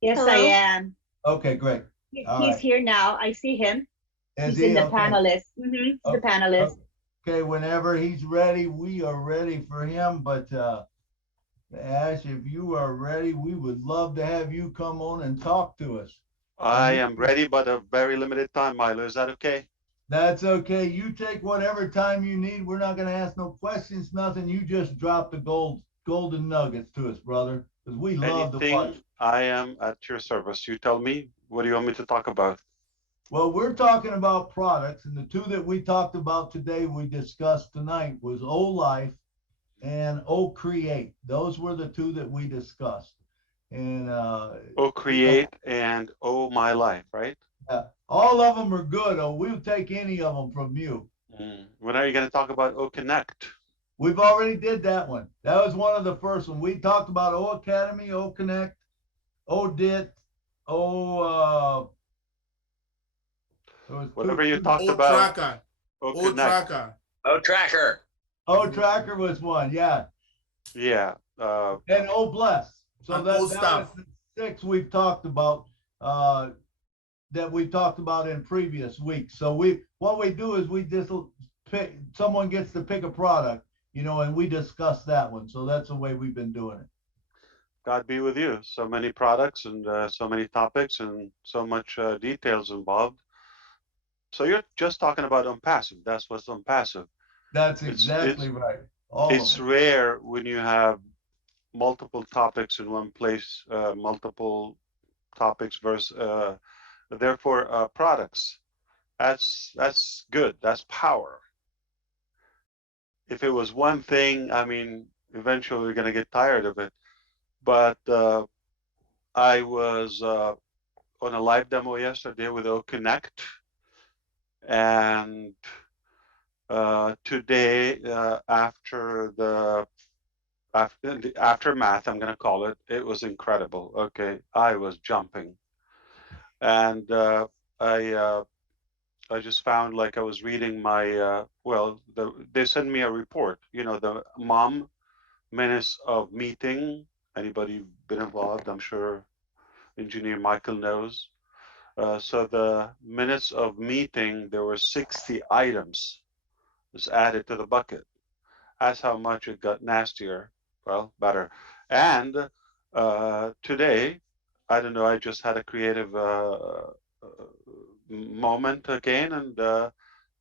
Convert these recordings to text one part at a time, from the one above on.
Yes, I Hello. am. Okay, great. All He's right. here now. I see him. Is He's in he the okay? panelist. He's the Oh, panelist. okay, whenever he's ready, we are ready for him. But Ash, if you are ready, we would love to have you come on and talk to us. And I we am ready, but a very limited time, Milo. Is that okay? That's okay. You take whatever time you need. We're not going to ask no questions, nothing. You just drop the golden nuggets to us, brother, because we love to watch. Anything, I am at your service. You tell me, what do you want me to talk about? Well, we're talking about products, and the two that we talked about today, we discussed tonight, was O Life and O Create. Those were the two that we discussed. And Oh, you know, create and oh, my life, right? all of them are good. Oh, we'll take any of them from you. When are you going to talk about oh, connect? We've already did that one. That was one of the first ones. We talked about O Academy, O Connect, O DIT, O there was Whatever you two. talked Old about, tracker. oh, Old connect. tracker. Oh, tracker. O Tracker was one, yeah. Yeah. And O Bless. So And old that was stuff. the six we've talked about uh that we talked about in previous weeks. So what we do is we just pick, someone gets to pick a product, and we discuss that one. So that's the way we've been doing it. God be with you. So many products and so many topics and so much details involved. So you're just talking about unpassive. That's what's unpassive. That's It's exactly it's right. All of it's them. rare when you have multiple topics in one place, multiple topics versus therefore products. That's good. That's power. If it was one thing, I mean, eventually we're gonna get tired of it. But I was on a live demo yesterday with O Connect, and today after the aftermath, I'm gonna call it. It was incredible. Okay, I was jumping, and I uh, I just found like I was reading my they sent me a report. You know, the mom minutes of meeting. Anybody been involved? I'm sure Engineer Michael knows. So the minutes of meeting, there were 60 items was added to the bucket. That's how much it got nastier. Well, better. And today, I don't know, I just had a creative moment again, and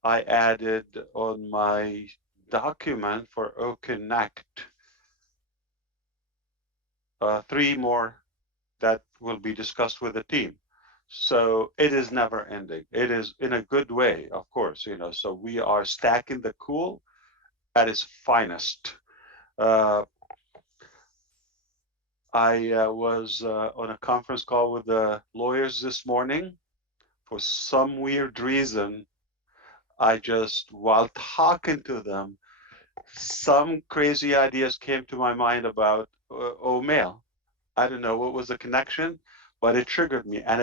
I added on my document for OConnect three more that will be discussed with the team. So it is never ending. It is in a good way, of course, so we are stacking the cool at its finest. Uh, I was on a conference call with the lawyers this morning. For some weird reason, I just, while talking to them, some crazy ideas came to my mind about mail. I don't know what was the connection, but it triggered me, and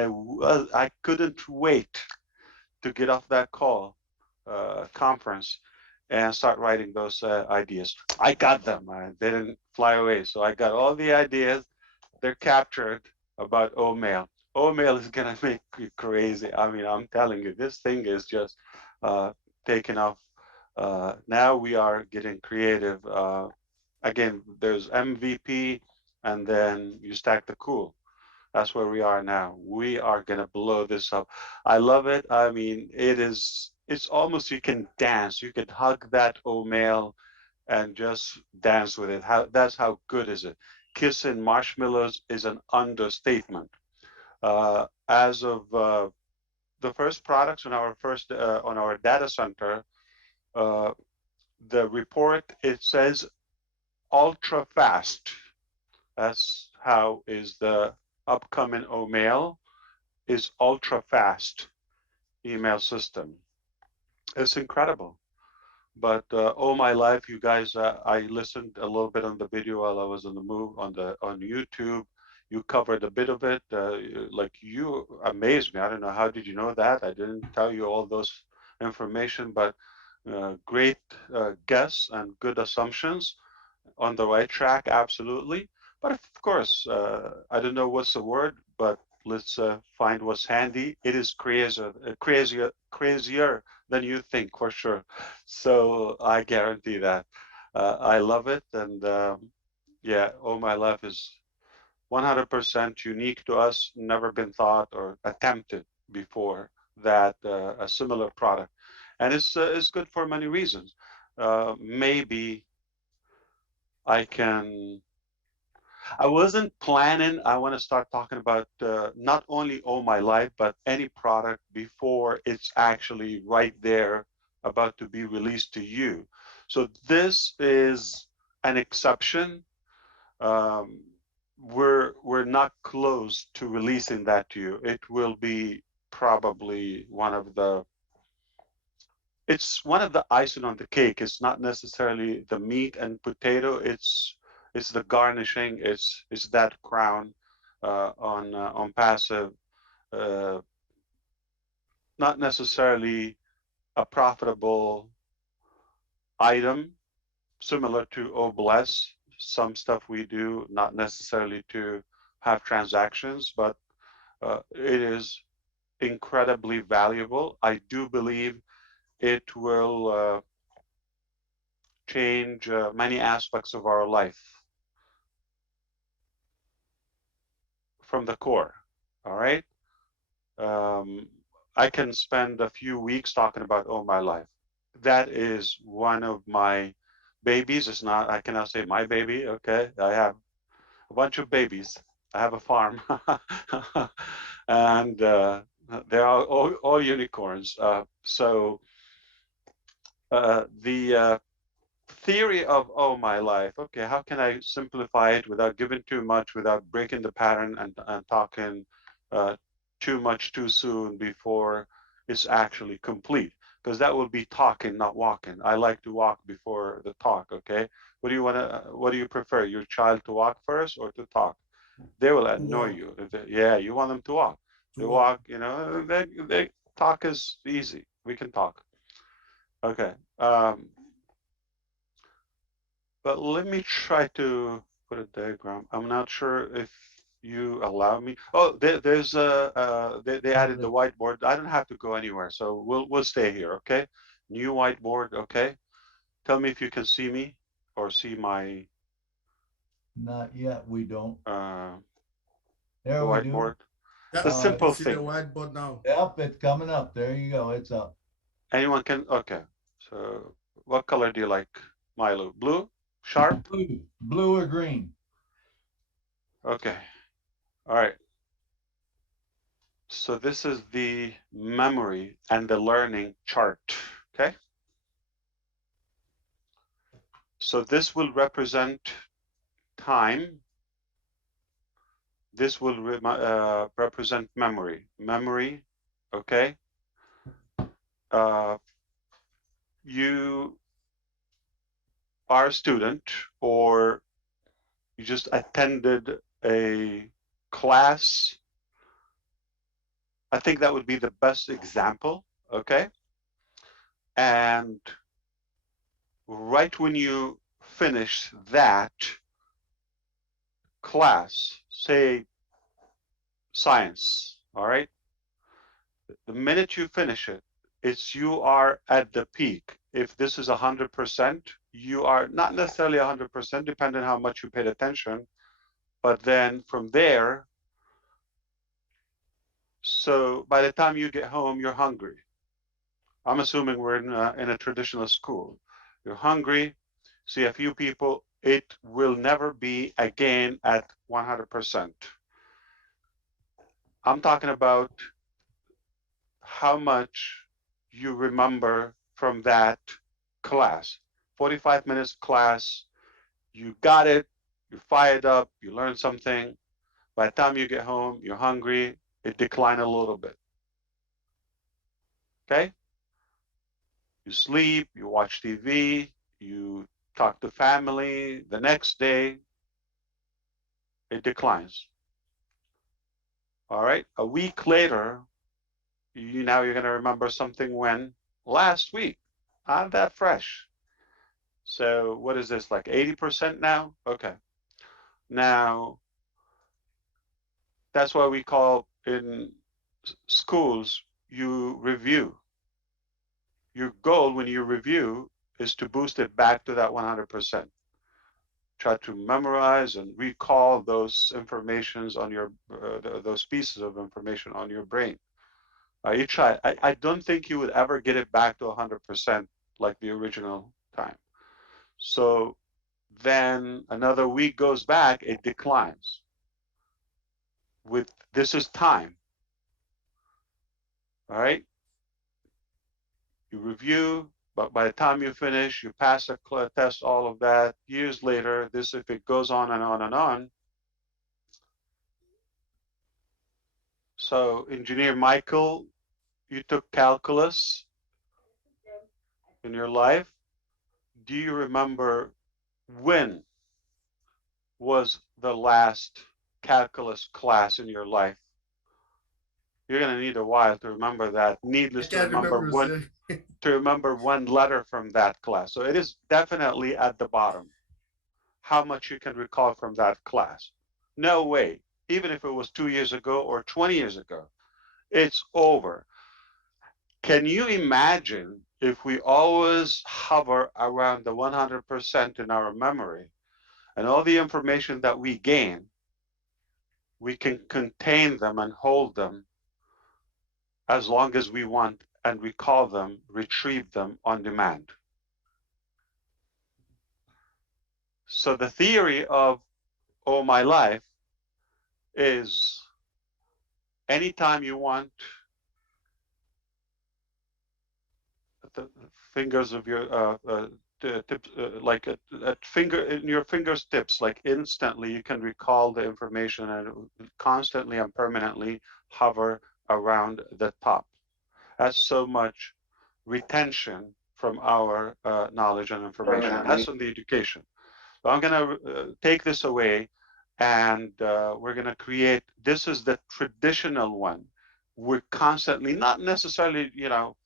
I couldn't wait to get off that call conference and start writing those ideas. I got them. They didn't fly away, so I got all the ideas. They're captured about OMail. OMail is gonna make you crazy. I mean, I'm telling you, this thing is just uh, taking off. Now we are getting creative. Again, there's MVP, and then you stack the cool. That's where we are now. We are gonna blow this up. I love it. I mean, it's almost you can dance. You can hug that oatmeal and just dance with it. That's how good is it. Kissing marshmallows is an understatement. As of the first products on our data center, uh, the report, it says ultra fast. That's how is the upcoming OMail is ultra fast email system. It's incredible. But all my life, you guys, I listened a little bit on the video while I was on the move on YouTube. You covered a bit of it. Like you amazed me. I don't know how did you know that. I didn't tell you all those information, but great guess and good assumptions on the right track, absolutely. But of course, I don't know what's the word, but let's find what's handy. It is crazier than you think for sure. So I guarantee that. I love it, and yeah, All My Life is 100% unique to us. Never been thought or attempted before that a similar product, and it's good for many reasons. Maybe I can. I wasn't planning. I want to start talking about not only All My Life, but any product before it's actually right there about to be released to you. So this is an exception. Um, we're not close to releasing that to you. It will be probably it's one of the icing on the cake. It's not necessarily the meat and potato. It's the garnishing. It's that crown on passive. Uh, Not necessarily a profitable item, similar to Oh Bless. Some stuff we do not necessarily to have transactions, but it is incredibly valuable. I do believe it will change many aspects of our life from the core. All right. Um, I can spend a few weeks talking about All My Life. That is one of my babies. It's not, I cannot say my baby. Okay. I have a bunch of babies. I have a farm. And they're all unicorns. So the theory of Oh My Life, okay, how can I simplify it without giving too much, without breaking the pattern and talking too much too soon before it's actually complete? Because that will be talking, not walking. I like to walk before the talk, okay? What do you prefer, your child to walk first or to talk? They will annoy you. Yeah, you want them to walk. They walk, you know, they talk is easy. We can talk. Okay. But let me try to put a diagram. I'm not sure if you allow me. Oh, there's they added the whiteboard. I don't have to go anywhere, so we'll stay here. Okay. New whiteboard. Okay. Tell me if you can see me or see my Not yet. We don't. the There we do. whiteboard. Yeah, The simple see the thing. whiteboard now. Yep, it's coming up. There you go. It's up. Anyone can. Okay. So what color do you like, Milo? Blue? Sharp? Blue or green? Okay. All right. So this is the memory and the learning chart, okay? So this will represent time. This will represent memory. Memory, okay? You are a student or you just attended a class. I think that would be the best example, okay? And right when you finish that class, say science, all right? The minute you finish it, you are at the peak. If this is 100%, you are not necessarily 100%, depending on how much you paid attention. But then from there, so by the time you get home, you're hungry. I'm assuming we're in a traditional school. You're hungry, see a few people, it will never be again at 100%. I'm talking about how much you remember from that class. 45 minutes class, you got it, you're fired up, you learned something. By the time you get home, you're hungry, it declined a little bit. Okay? You sleep, you watch TV, you talk to family. The next day, it declines. All right? A week later, you're going to remember something when last week. Not that fresh. So what is this, like 80% now? Okay. Now, that's why we call in schools, you review. Your goal when you review is to boost it back to that 100%. Try to memorize and recall those informations on your, those pieces of information on your brain. You try. I don't think you would ever get it back to 100% like the original time. So then another week goes back, it declines. This is time. All right. You review, but by the time you finish, you pass a test, all of that. Years later, this, if it goes on and on and on. So, Engineer Michael, you took calculus in your life. Do you remember when was the last calculus class in your life? You're going to need a while to remember that. Needless to remember one letter from that class. So it is definitely at the bottom. How much you can recall from that class? No way. Even if it was 2 years ago or 20 years ago, it's over. Can you imagine if we always hover around the 100% in our memory, and all the information that we gain, we can contain them and hold them as long as we want and recall them, retrieve them on demand. So the theory of Oh My Life is anytime you want the fingers of your tips, like a finger in your fingers tips, like instantly you can recall the information and constantly and permanently hover around the top. That's so much retention from our knowledge and information. That's from the education. So I'm going to take this away, and we're going to create, this is the traditional one. We're constantly, not necessarily, you know,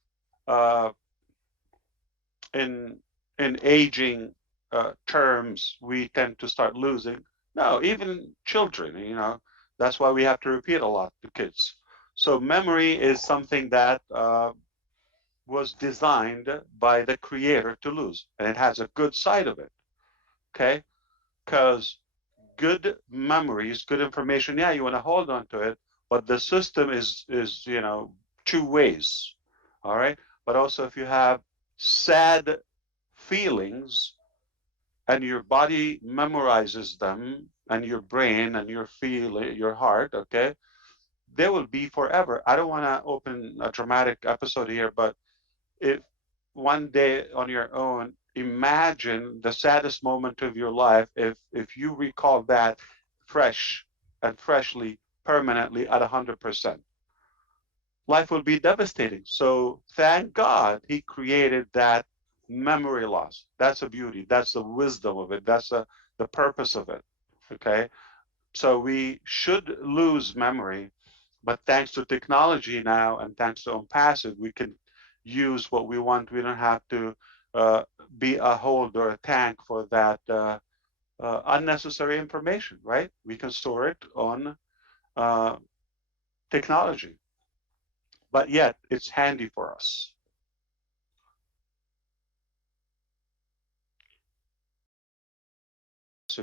in aging terms, we tend to start losing. No, even children, you know, that's why we have to repeat a lot to kids. So memory is something that was designed by the creator to lose, and it has a good side of it, okay? Because good memories, good information, yeah, you want to hold on to it, but the system is you know, two ways, all right? But also if you have sad feelings and your body memorizes them, and your brain and your your heart, okay, they will be forever. I don't want to open a dramatic episode here, but if one day on your own, imagine the saddest moment of your life, if you recall that fresh and freshly, permanently at 100%. Life will be devastating. So thank God he created that memory loss. That's the beauty. That's the wisdom of it. That's the purpose of it. Okay. So we should lose memory, but thanks to technology now and thanks to OnPassive, we can use what we want. We don't have to be a hold or a tank for that unnecessary information, right? We can store it on technology, but yet it's handy for us.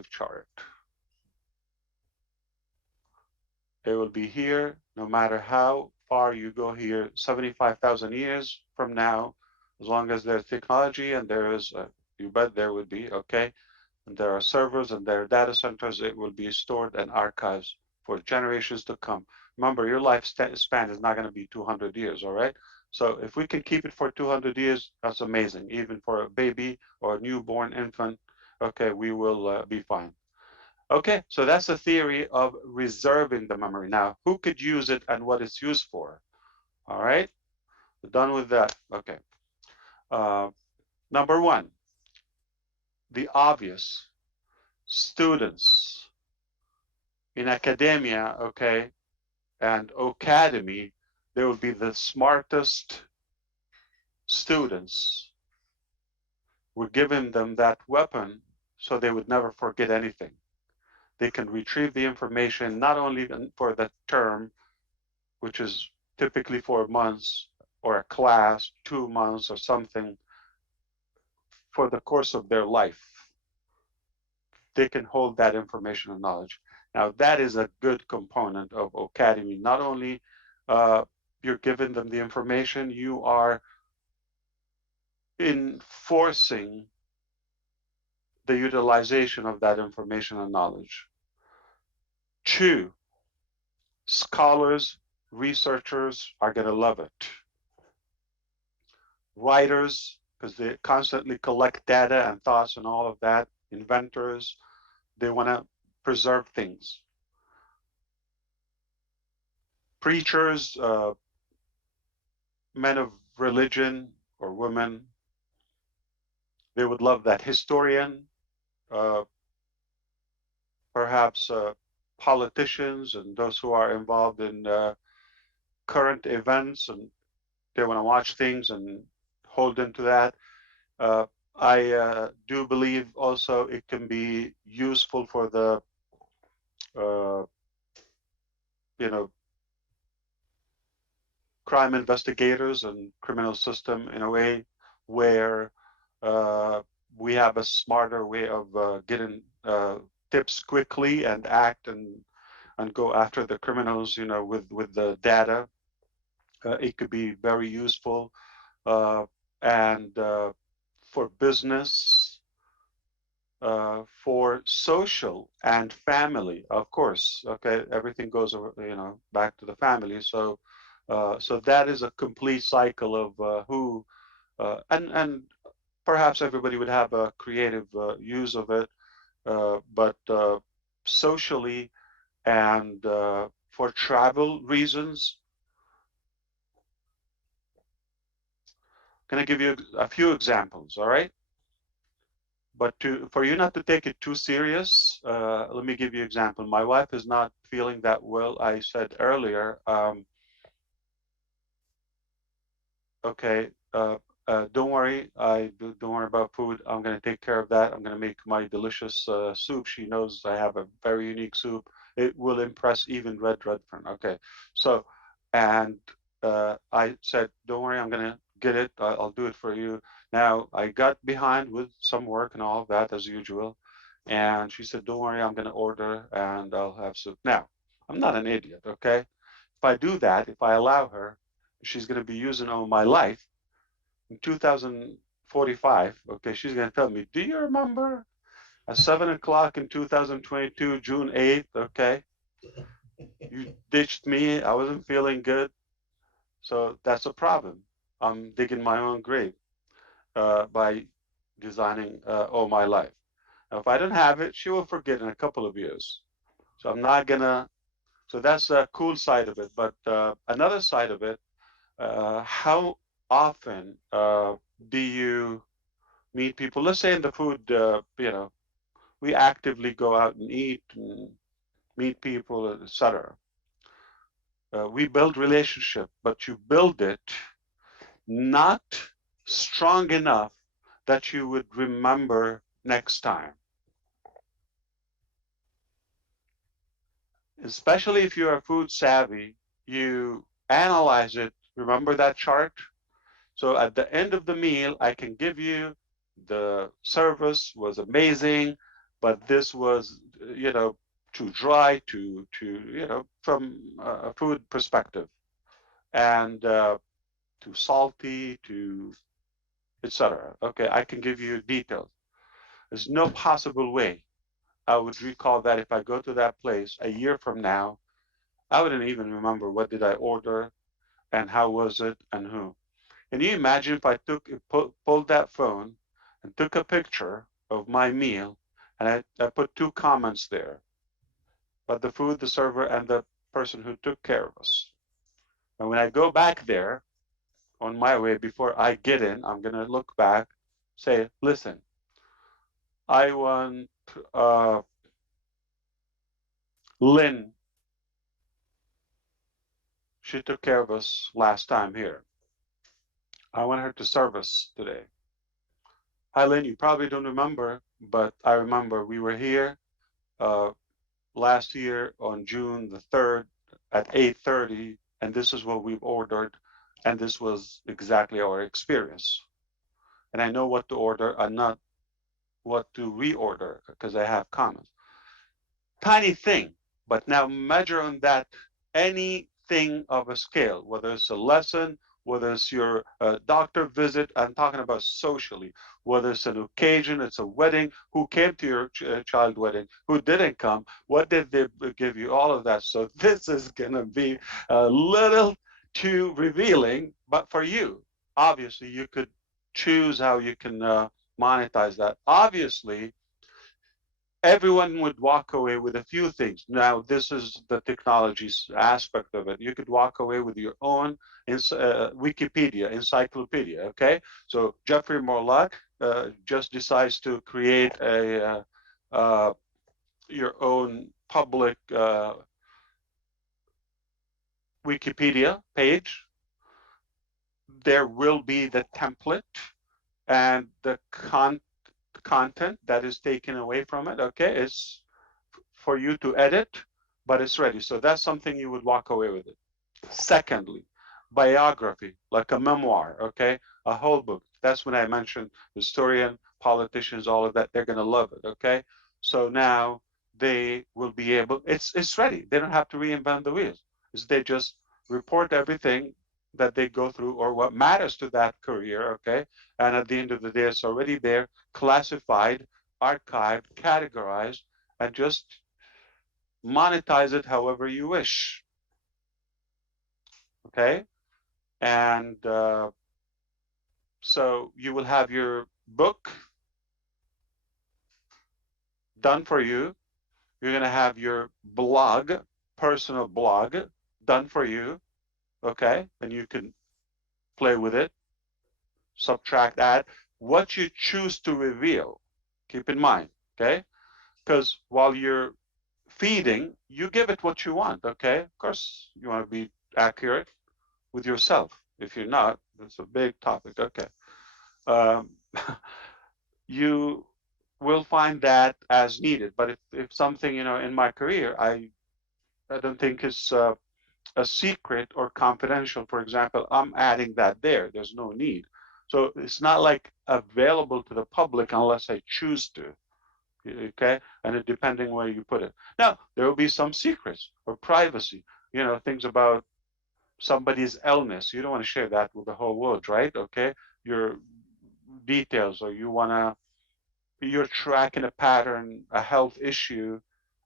Chart. It will be here no matter how far you go here, 75,000 years from now, as long as there's technology and there is, you bet there would be, okay? And there are servers and there are data centers, it will be stored and archived for generations to come. Remember, your lifespan is not going to be 200 years, all right? So if we can keep it for 200 years, that's amazing. Even for a baby or a newborn infant, okay, we will be fine. Okay, so that's the theory of reserving the memory. Now, who could use it and what it's used for? All right, done with that. Okay. Number one, the obvious. Students in academia, okay, and academy, they will be the smartest students. We're giving them that weapon so they would never forget anything. They can retrieve the information not only for the term, which is typically 4 months, or a class, 2 months or something, for the course of their life. They can hold that information and knowledge. Now, that is a good component of Academy. Not only you're giving them the information, you are enforcing the utilization of that information and knowledge. 2, scholars, researchers are going to love it. Writers, because they constantly collect data and thoughts and all of that. Inventors, they want to preserve things. Preachers, men of religion or women, they would love that. Historian, perhaps politicians and those who are involved in current events, and they want to watch things and hold into that. I do believe also it can be useful for the, you know, crime investigators and criminal system in a way where we have a smarter way of getting tips quickly and act and go after the criminals, you know, with the data. It could be very useful, and for business, for social and family, of course. Okay, everything goes, you know, back to the family. So, so that is a complete cycle of who, and perhaps everybody would have a creative use of it, but socially and for travel reasons. Going to give you a few examples, all right? But for you not to take it too serious, let me give you an example. My wife is not feeling that well. I said earlier, okay, don't worry. Don't worry about food. I'm going to take care of that. I'm going to make my delicious soup. She knows I have a very unique soup. It will impress even Red Redfern. Okay, so, and I said, don't worry. I'm going to get it. I'll do it for you. Now, I got behind with some work and all of that as usual. And she said, don't worry. I'm going to order and I'll have soup. Now, I'm not an idiot. Okay, if I do that, if I allow her, she's going to be using all my life. In 2045, okay, she's going to tell me, do you remember at 7 o'clock in 2022, June 8th, okay, you ditched me, I wasn't feeling good. So that's a problem. I'm digging my own grave by designing all my life. Now, if I don't have it, she will forget in a couple of years. So I'm not going to, so that's a cool side of it. But another side of it, how often do you meet people? Let's say in the food, you know, we actively go out and eat and meet people, etc. We build relationship, but you build it not strong enough that you would remember next time. Especially if you are food savvy, you analyze it. Remember that chart? So at the end of the meal, I can give you the service was amazing, but this was, you know, too dry, too, you know, from a food perspective, and too salty, too, etc. Okay, I can give you details. There's no possible way I would recall that if I go to that place a year from now. I wouldn't even remember what did I order and how was it and who. Can you imagine if I pulled that phone and took a picture of my meal and I put 2 comments there, but the food, the server, and the person who took care of us. And when I go back there on my way, before I get in, I'm going to look back, say, listen, I want Lynn. She took care of us last time here. I want her to serve us today. Hi, Lynn, you probably don't remember, but I remember we were here. last year on June the 3rd at 8:30, and this is what we've ordered, and this was exactly our experience. And I know what to order and not what to reorder because I have comments. Tiny thing, but now measure on that anything of a scale, whether it's a lesson, whether it's your doctor visit. I'm talking about socially, whether it's an occasion, it's a wedding, who came to your child wedding, who didn't come, what did they give you, all of that. So this is going to be a little too revealing, but for you, obviously, you could choose how you can monetize that. Obviously, everyone would walk away with a few things. Now, this is the technology's aspect of it. You could walk away with your own Wikipedia, encyclopedia, okay? So Jeffrey Morlock just decides to create your own public Wikipedia page. There will be the template and the content that is taken away from it, okay? It's for you to edit, but it's ready. So that's something you would walk away with it. Secondly, biography, like a memoir, okay? A whole book. That's when I mentioned historian, politicians, all of that. They're going to love it, okay? So now they will be able, it's ready. They don't have to reinvent the wheels. They just report everything that they go through or what matters to that career, okay? And at the end of the day, it's already there, classified, archived, categorized, and just monetize it however you wish, okay? And so you will have your book done for you. You're going to have your blog, personal blog, done for you, okay? And you can play with it, subtract, add, what you choose to reveal. Keep in mind, okay? Because while you're feeding, you give it what you want, okay? Of course, you want to be accurate with yourself. If you're not, that's a big topic, okay? You will find that as needed. But if something, you know, in my career, I don't think it's a secret or confidential, for example, I'm adding that there. There's no need. So it's not like available to the public unless I choose to, okay? And it depending where you put it. Now, there will be some secrets or privacy, you know, things about somebody's illness. You don't want to share that with the whole world, right? Okay? Your details, or you're tracking a pattern, a health issue,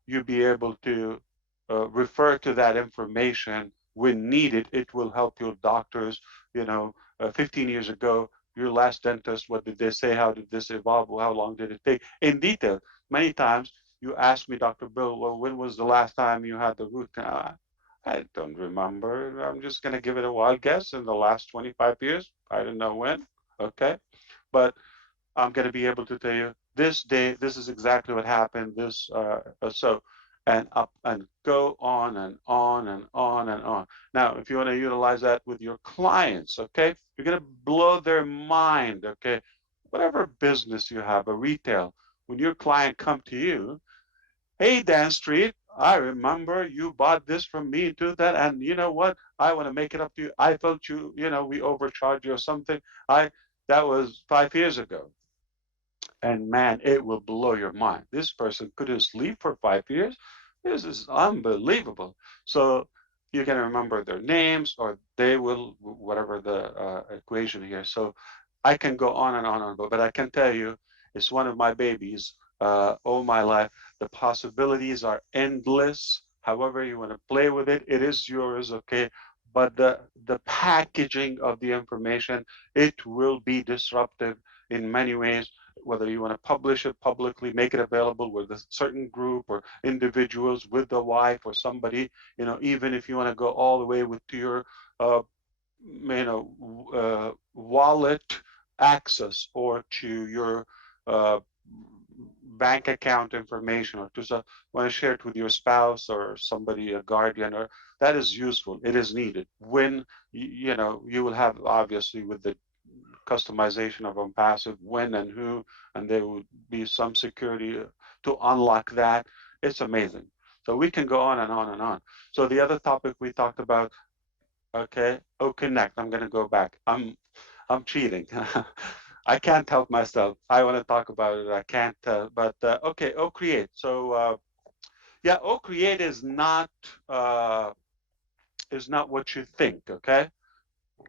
you'll be able to refer to that information when needed. It will help your doctors. You know, 15 years ago, your last dentist, what did they say? How did this evolve? How long did it take? In detail. Many times you ask me, Dr. Bill, well, when was the last time you had the root canal? I don't remember. I'm just going to give it a wild guess. In the last 25 years, I don't know when. Okay. But I'm going to be able to tell you this day, this is exactly what happened. This, so, and up and go on and on and on and on. Now, if you want to utilize that with your clients, okay, you're going to blow their mind, okay? Whatever business you have, a retail, when your client come to you, hey, Dan Street, I remember you bought this from me, do that, and you know what? I want to make it up to you. I felt you, you know, we overcharged you or something. That was 5 years ago. And man, it will blow your mind. This person couldn't sleep for 5 years. This is unbelievable. So you can remember their names, or they will, whatever the equation here. So I can go on and on and on, but I can tell you, it's one of my babies all my life. The possibilities are endless. However you want to play with it, it is yours, okay? But the packaging of the information, it will be disruptive in many ways, whether you want to publish it publicly, make it available with a certain group or individuals, with the wife or somebody, you know, even if you want to go all the way with to your, wallet access, or to your uh, bank account information, or to want to share it with your spouse or somebody, a guardian, or that is useful. It is needed when, you know, you will have, obviously, with the customization of passive, when and who, and there would be some security to unlock that. It's amazing. So we can go on and on and on. So the other topic we talked about, okay, connect. I'm going to go back. I'm cheating. I can't help myself. I want to talk about it. I can't. But okay, create. So yeah, create is not what you think. Okay,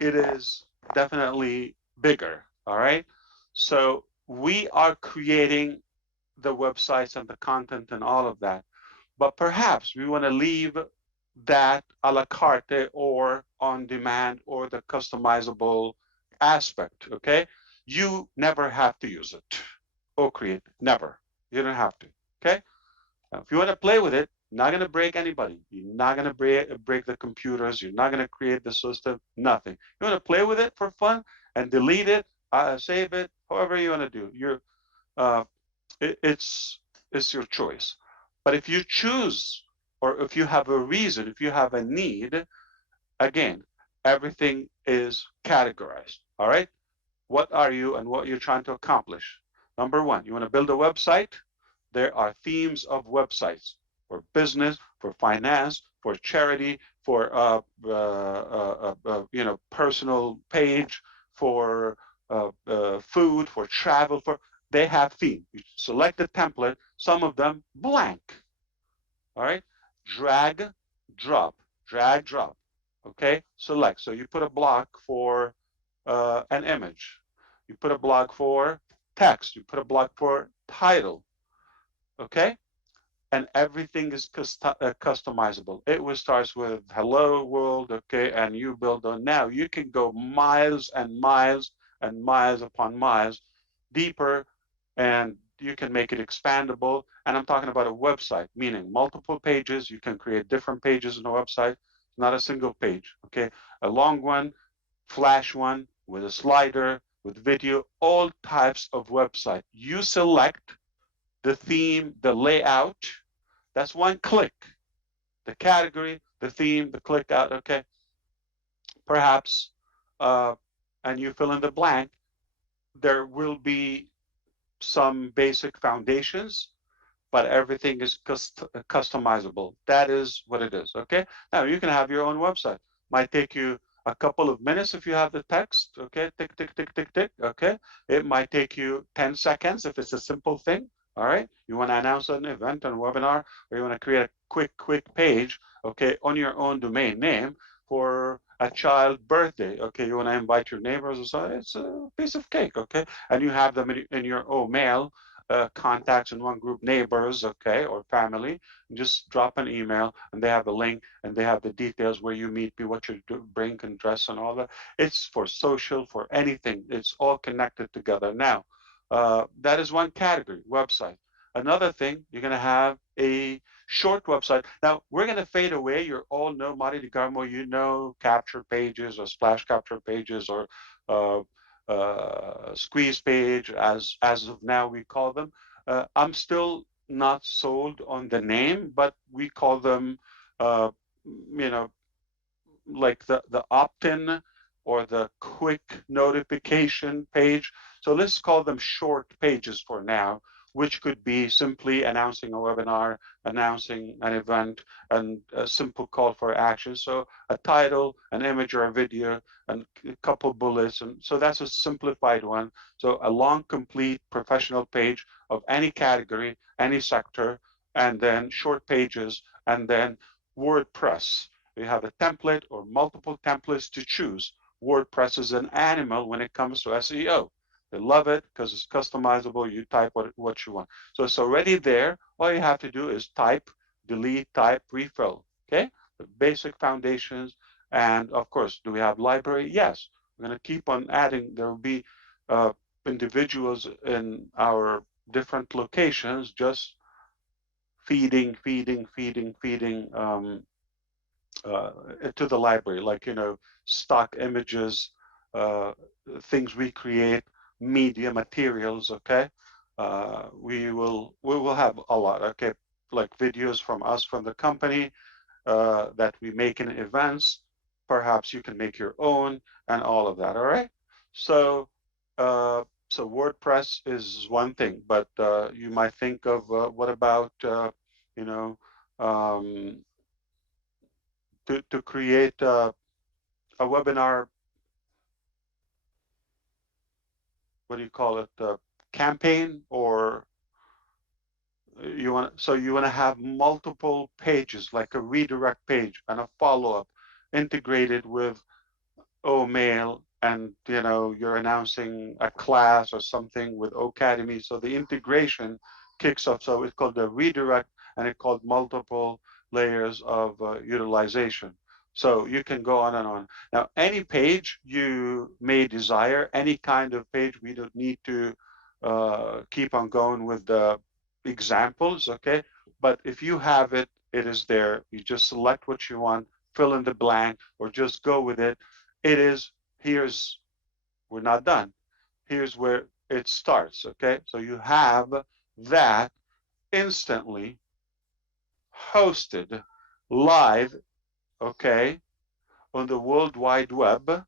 it is definitely bigger. All right. So we are creating the websites and the content and all of that. But perhaps we want to leave that a la carte or on demand or the customizable aspect. Okay. You never have to use it or create. Never. You don't have to. Okay. Now, if you want to play with it, you're not going to break anybody. You're not going to break the computers. You're not going to create the system. Nothing. You want to play with it for fun and delete it, save it, however you want to do. Uh, it's your choice. But if you choose, or if you have a reason, if you have a need, again, everything is categorized. All right. What are you and what you're trying to accomplish? Number one, you want to build a website. There are themes of websites for business, for finance, for charity, for personal page, for food, for travel. For they have themes. You select the template. Some of them blank. All right, drag, drop, drag, drop. Okay, select. So you put a block for an image. You put a block for text. You put a block for title. Okay, and everything is customizable. It will starts with hello world, okay, and you build on. Now you can go miles and miles and miles upon miles deeper, and you can make it expandable. And I'm talking about a website, meaning multiple pages. You can create different pages in a website, not a single page, okay? A long one, flash one, with a slider, with video, all types of website. You select the theme, the layout. That's one click. The category, the theme, the click out, okay? Perhaps, and you fill in the blank, there will be some basic foundations, but everything is customizable. That is what it is, okay? Now, you can have your own website. Might take you a couple of minutes if you have the text, okay? Tick, tick, tick, tick, tick, okay? It might take you 10 seconds if it's a simple thing, all right? You want to announce an event, a webinar, or you want to create a quick page, okay, on your own domain name for a child birthday, okay? You want to invite your neighbors or so, it's a piece of cake, okay? And you have them in your own mail, contacts in one group, neighbors, okay, or family, and just drop an email and they have the link and they have the details where you meet, what you do, bring and dress and all that. It's for social, for anything. It's all connected together. Now, that is one category, website. Another thing, you're going to have a short website. Now, we're going to fade away. You all know Mari Di Carmo, you know capture pages or splash capture pages or squeeze page, as of now we call them. I'm still not sold on the name, but we call them, uh, you know, like the opt-in or the quick notification page. So let's call them short pages for now, which could be simply announcing a webinar, announcing an event, and a simple call for action. So a title, an image or a video, and a couple bullets. And so that's a simplified one. So a long, complete professional page of any category, any sector, and then short pages, and then WordPress. You have a template or multiple templates to choose. WordPress is an animal when it comes to SEO. They love it because it's customizable. You type what you want. So it's already there. All you have to do is type, delete, type, refill. Okay? The basic foundations. And of course, do we have library? Yes. We're going to keep on adding. There will be individuals in our different locations just feeding to the library, like, stock images, uh, things we create, media materials, okay? We will have a lot, okay? Like videos from us, from the company, that we make in events. Perhaps you can make your own and all of that, all right? So, so WordPress is one thing, but you might think of what about, you know, um, to create a webinar, what do you call it, campaign, or you want, so you want to have multiple pages, like a redirect page and a follow-up integrated with mail, and you're announcing a class or something with Academy, so the integration kicks off. So it's called the redirect, and it's called multiple layers of utilization. So you can go on and on. Now, any page you may desire, any kind of page, we don't need to keep on going with the examples, okay? But if you have it, it is there. You just select what you want, fill in the blank, or just go with it. It is, we're not done. Here's where it starts, okay? So you have that instantly hosted live, okay, on the World Wide Web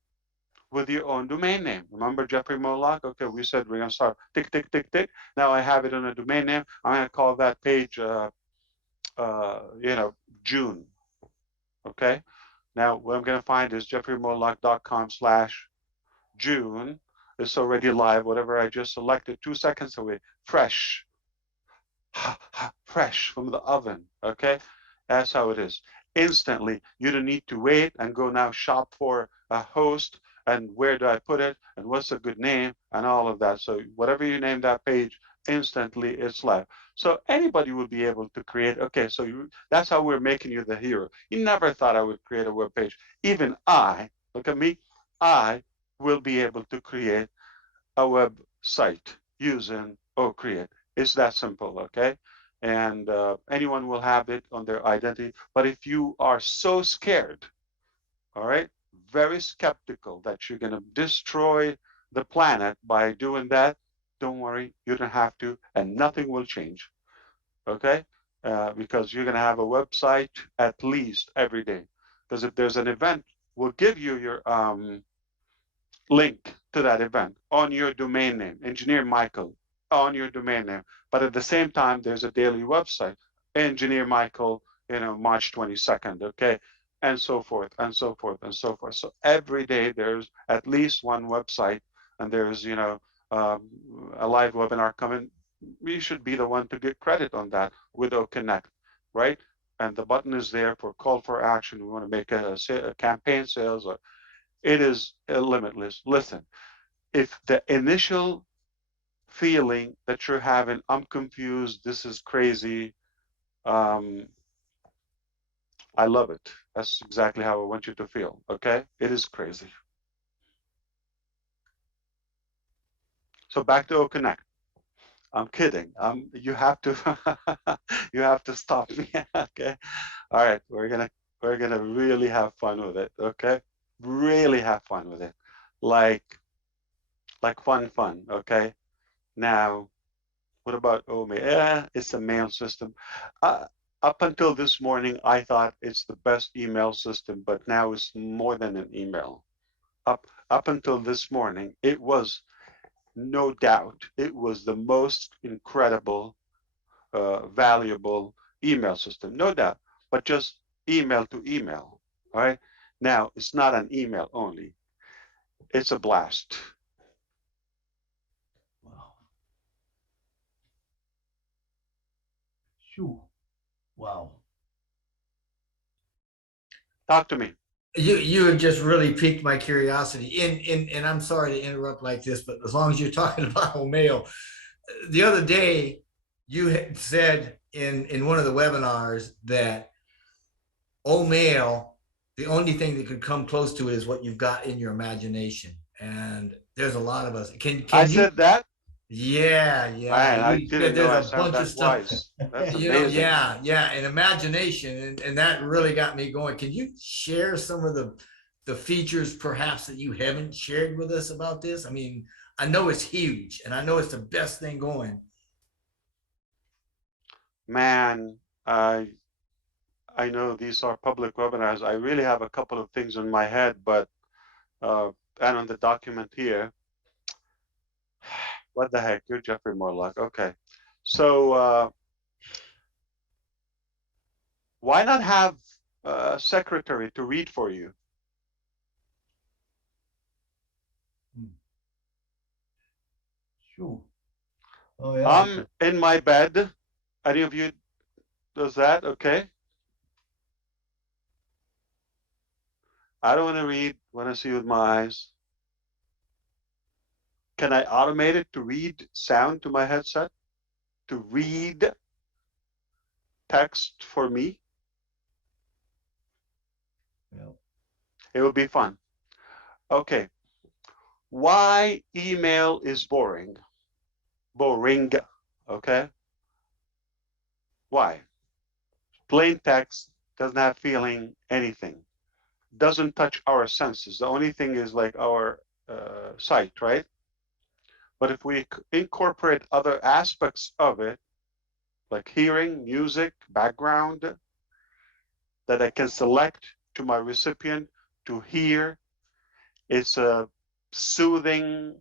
with your own domain name. Remember Jeffrey Moloch? Okay, we said we're gonna start tick, tick, tick, tick. Now I have it on a domain name. I'm gonna call that page, June, okay? Now what I'm gonna find is jeffreymoloch.com/June. It's already live, whatever I just selected 2 seconds away, fresh, fresh from the oven, okay? That's how it is. Instantly, you don't need to wait and go now shop for a host and where do I put it and what's a good name and all of that. So whatever you name that page, instantly it's live. So anybody will be able to create, okay, so that's how we're making you the hero. You never thought I would create a web page. Even I, look at me, I will be able to create a website using OCreate. It's that simple, okay? And anyone will have it on their identity. But if you are so scared, all right, very skeptical that you're going to destroy the planet by doing that, don't worry, you don't have to, and nothing will change, okay? Because you're going to have a website at least every day. Because if there's an event, we'll give you your link to that event on your domain name, Engineer Michael, on your domain name. But at the same time, there's a daily website, Engineer Michael, March 22nd, okay? And so forth, and so forth, and so forth. So every day there's at least one website, and there's, a live webinar coming. We should be the one to get credit on that with Connect, right? And the button is there for call for action. We want to make a campaign sales, or it is limitless. Listen, if the initial feeling that you're having, I'm confused, this is crazy, I love it. That's exactly how I want you to feel, okay? It is crazy. So back to Connect. I'm kidding. You have to you have to stop me, okay? All right, we're gonna really have fun with it, okay? Really have fun with it. Like fun, okay? Now, what about OMA? It's a mail system. Up until this morning, I thought it's the best email system, but now it's more than an email. Up until this morning, it was no doubt, it was the most incredible, valuable email system, no doubt, but just email to email, all right? Now, it's not an email only. It's a blast. Wow. Shoo. Wow. Talk to me. You have just really piqued my curiosity. And I'm sorry to interrupt like this, but as long as you're talking about O'Mail, the other day you had said in one of the webinars that O'Mail, the only thing that could come close to it is what you've got in your imagination. And there's a lot of us. Can I you said that? Yeah, Man, I you didn't said know I there's a sound bunch of that stuff. wise. That's amazing. Yeah, and imagination, and that really got me going. Can you share some of the features perhaps that you haven't shared with us about this? I mean, I know it's huge, and I know it's the best thing going. Man, I know these are public webinars. I really have a couple of things in my head, but and on the document here. What the heck? You're Jeffrey Morlock. Okay. So Why not have a secretary to read for you? Sure. Oh yeah. I'm in my bed. Any of you does that? Okay. I don't want to read. Want to see with my eyes. Can I automate it to read sound to my headset? To read text for me? Yeah. It would be fun. Okay. Why email is boring? Boring. Okay. Why? Plain text doesn't have feeling, anything. Doesn't touch our senses. The only thing is like our sight, right? But if we incorporate other aspects of it, like hearing, music, background, that I can select to my recipient to hear, it's a soothing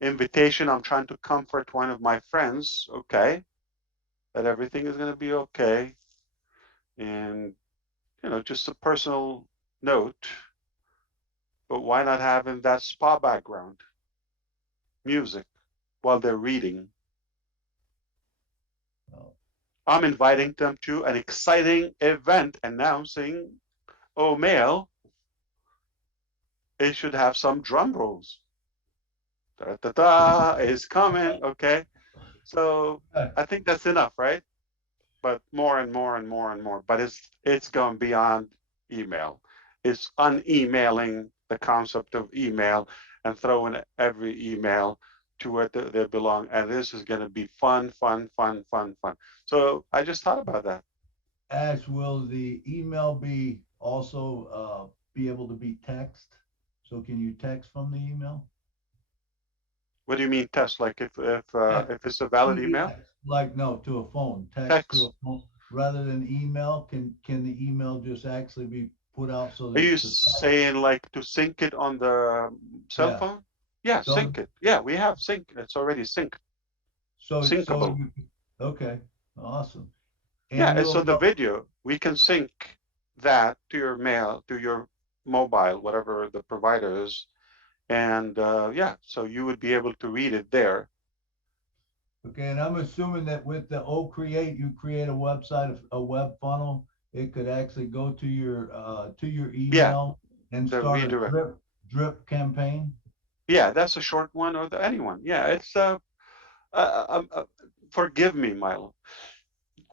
invitation. I'm trying to comfort one of my friends, okay, that everything is going to be okay. And, you know, just a personal note. But why not having that spa background music while they're reading? I'm inviting them to an exciting event announcing, oh, mail, it should have some drum rolls. Da, da, da is coming, okay? So I think that's enough, right? But more and more and more and more. But it's gone beyond email. It's unemailing the concept of email and throwing every email to where they belong. And this is going to be fun, fun, fun, fun, fun. So I just thought about that. Ash, will the email be also be able to be text? So can you text from the email? What do you mean test? Like if Text. if it's a valid email? Like no, to a phone. Text to a phone rather than email. Can the email just actually be put out so Are that you saying like to sync it on the cell Yeah. phone? Yeah, So- sync it. Yeah, we have sync. It's already synced. Syncable. Okay, awesome. Yeah, And and so you'll the video, we can sync that to your mail, to your mobile, whatever the provider is. And yeah, so you would be able to read it there. Okay, and I'm assuming that with the Create, you create a website, a web funnel. It could actually go to your Yeah, email and the start a redirect. drip campaign. Yeah, that's a short one or the anyone. Yeah, it's forgive me, Milo.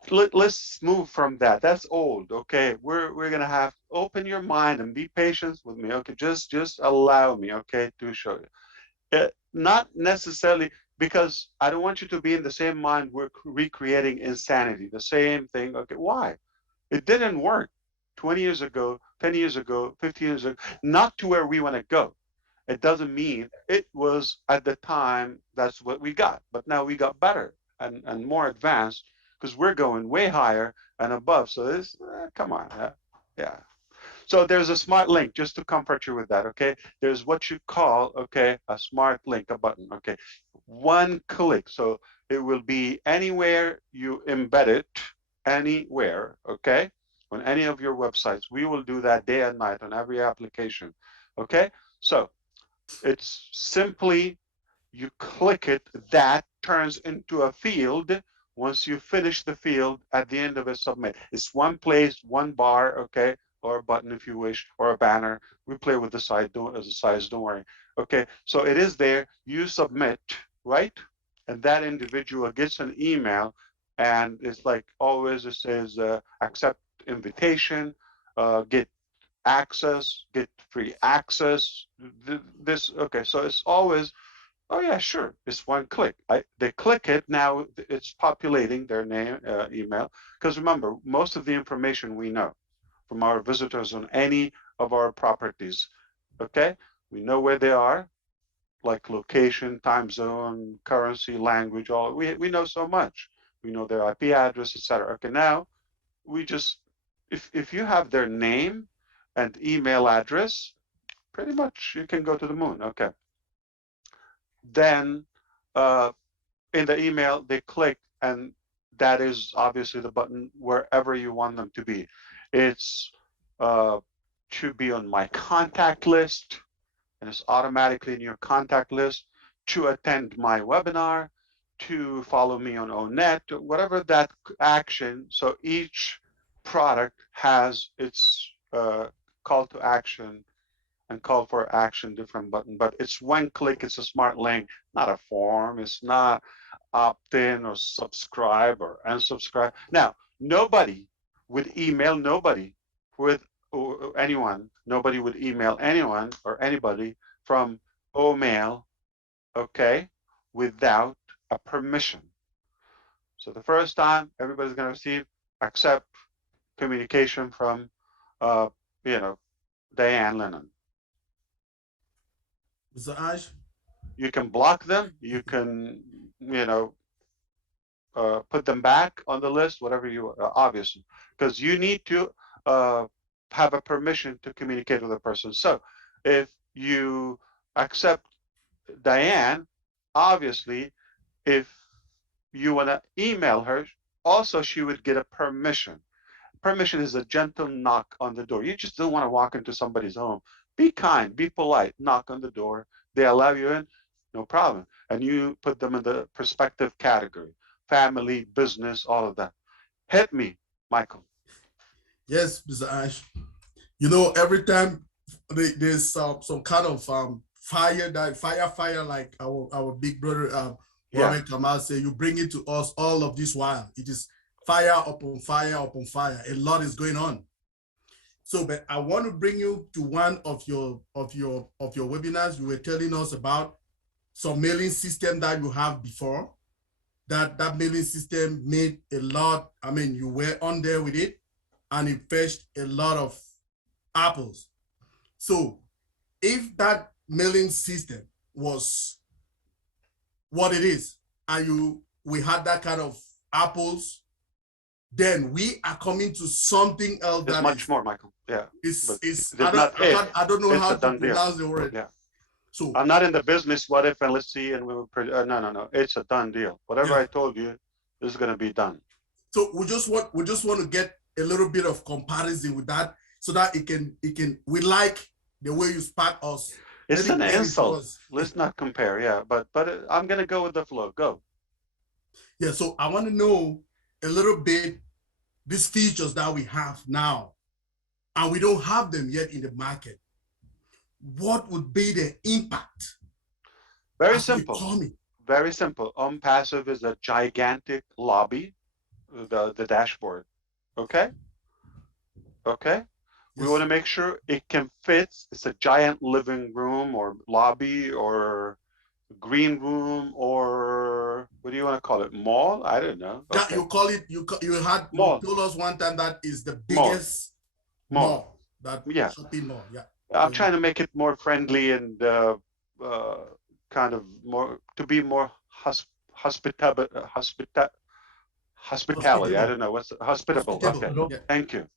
Let's move from that. That's old. Okay, we're gonna have open your mind and be patient with me. Okay, just allow me. Okay, to show you. Not necessarily because I don't want you to be in the same mind. We're recreating insanity. The same thing. Okay, why? It didn't work 20 years ago, 10 years ago, 15 years ago. Not to where we want to go. It doesn't mean it was at the time that's what we got, but now we got better and more advanced because we're going way higher and above. So this, come on, yeah. So there's a smart link just to comfort you with that. Okay, there's what you call a smart link, a button. Okay, one click, so it will be anywhere you embed it, anywhere. Okay, on any of your websites. We will do that day and night on every application. Okay, so it's simply you click it, that turns into a field. Once you finish the field, at the end of it, submit. It's one place, one bar, okay, or a button if you wish, or a banner. We play with the size, don't worry. Okay, so it is there. You submit, right? And that individual gets an email, and it's like always it says accept invitation, get access, get free access. This, okay, so it's always, oh yeah, sure, it's one click. They click it, now it's populating their name, email, because remember, most of the information we know from our visitors on any of our properties, okay? We know where they are, like location, time zone, currency, language, all, we know so much. We know their IP address, etc. Okay, now we just, if you have their name and email address, pretty much you can go to the moon. Okay. Then in the email, they click and that is obviously the button wherever you want them to be. It's to be on my contact list, and it's automatically in your contact list, to attend my webinar, to follow me on ONET, whatever that action. So each product has its call to action and call for action different button, but it's one click, it's a smart link, not a form, it's not opt in or subscribe or unsubscribe. Now, nobody would email nobody with or anyone, nobody would email anyone or anybody from OMail, okay, without a permission. So the first time everybody's going to receive accept communication from, you know, Diane Lennon. Mr. Ash, You can block them. You can, you know, put them back on the list, whatever you, obviously, because you need to have a permission to communicate with a person. So if you accept Diane, obviously, if you want to email her, also she would get a permission. Permission is a gentle knock on the door. You just don't want to walk into somebody's home. Be kind, be polite, knock on the door. They allow you in, no problem. And you put them in the perspective category, family, business, all of that. Hit me, Michael. yes, Mr. Ash. You know, every time there's some kind of fire, like our big brother Yeah. Mohammed Kamal say, you bring it to us all of this while. It is fire upon fire upon fire. A lot is going on. So, but I want to bring you to one of your webinars. You were telling us about some mailing system that you have before. That mailing system made a lot. I mean, you were on there with it, and it fetched a lot of apples. So, if that mailing system was what it is, and we had that kind of apples, then we are coming to something else There's that much is more, Michael. Yeah. it's I don't know it's how a to done deal. pronounce the word. Yeah. So I'm not in the business. What if and let's see and we will. No. It's a done deal. Whatever Yeah. I told you is going to be done. so we just want to get a little bit of comparison with that, so that we like the way you spark us. It's Let an it get into insult. us. Let's not compare. Yeah, but I'm going to go with the flow. Go. Yeah, so I want to know a little bit these features that we have now, and we don't have them yet in the market. What would be the impact? Very as we simple. come? Very simple. Passive is a gigantic lobby, the dashboard. Okay. Okay. We Yes. want to make sure it can fit. It's a giant living room or lobby or green room or what do you want to call it? Mall? I don't know. Yeah, Okay. you call it. You Mall. told us one time that is the Mall. biggest Mall. mall. That Yeah. shopping mall. Yeah. I'm trying to make it more friendly and kind of more to be more hospitality. I don't know what's hospitable. Okay. Yeah. Thank you.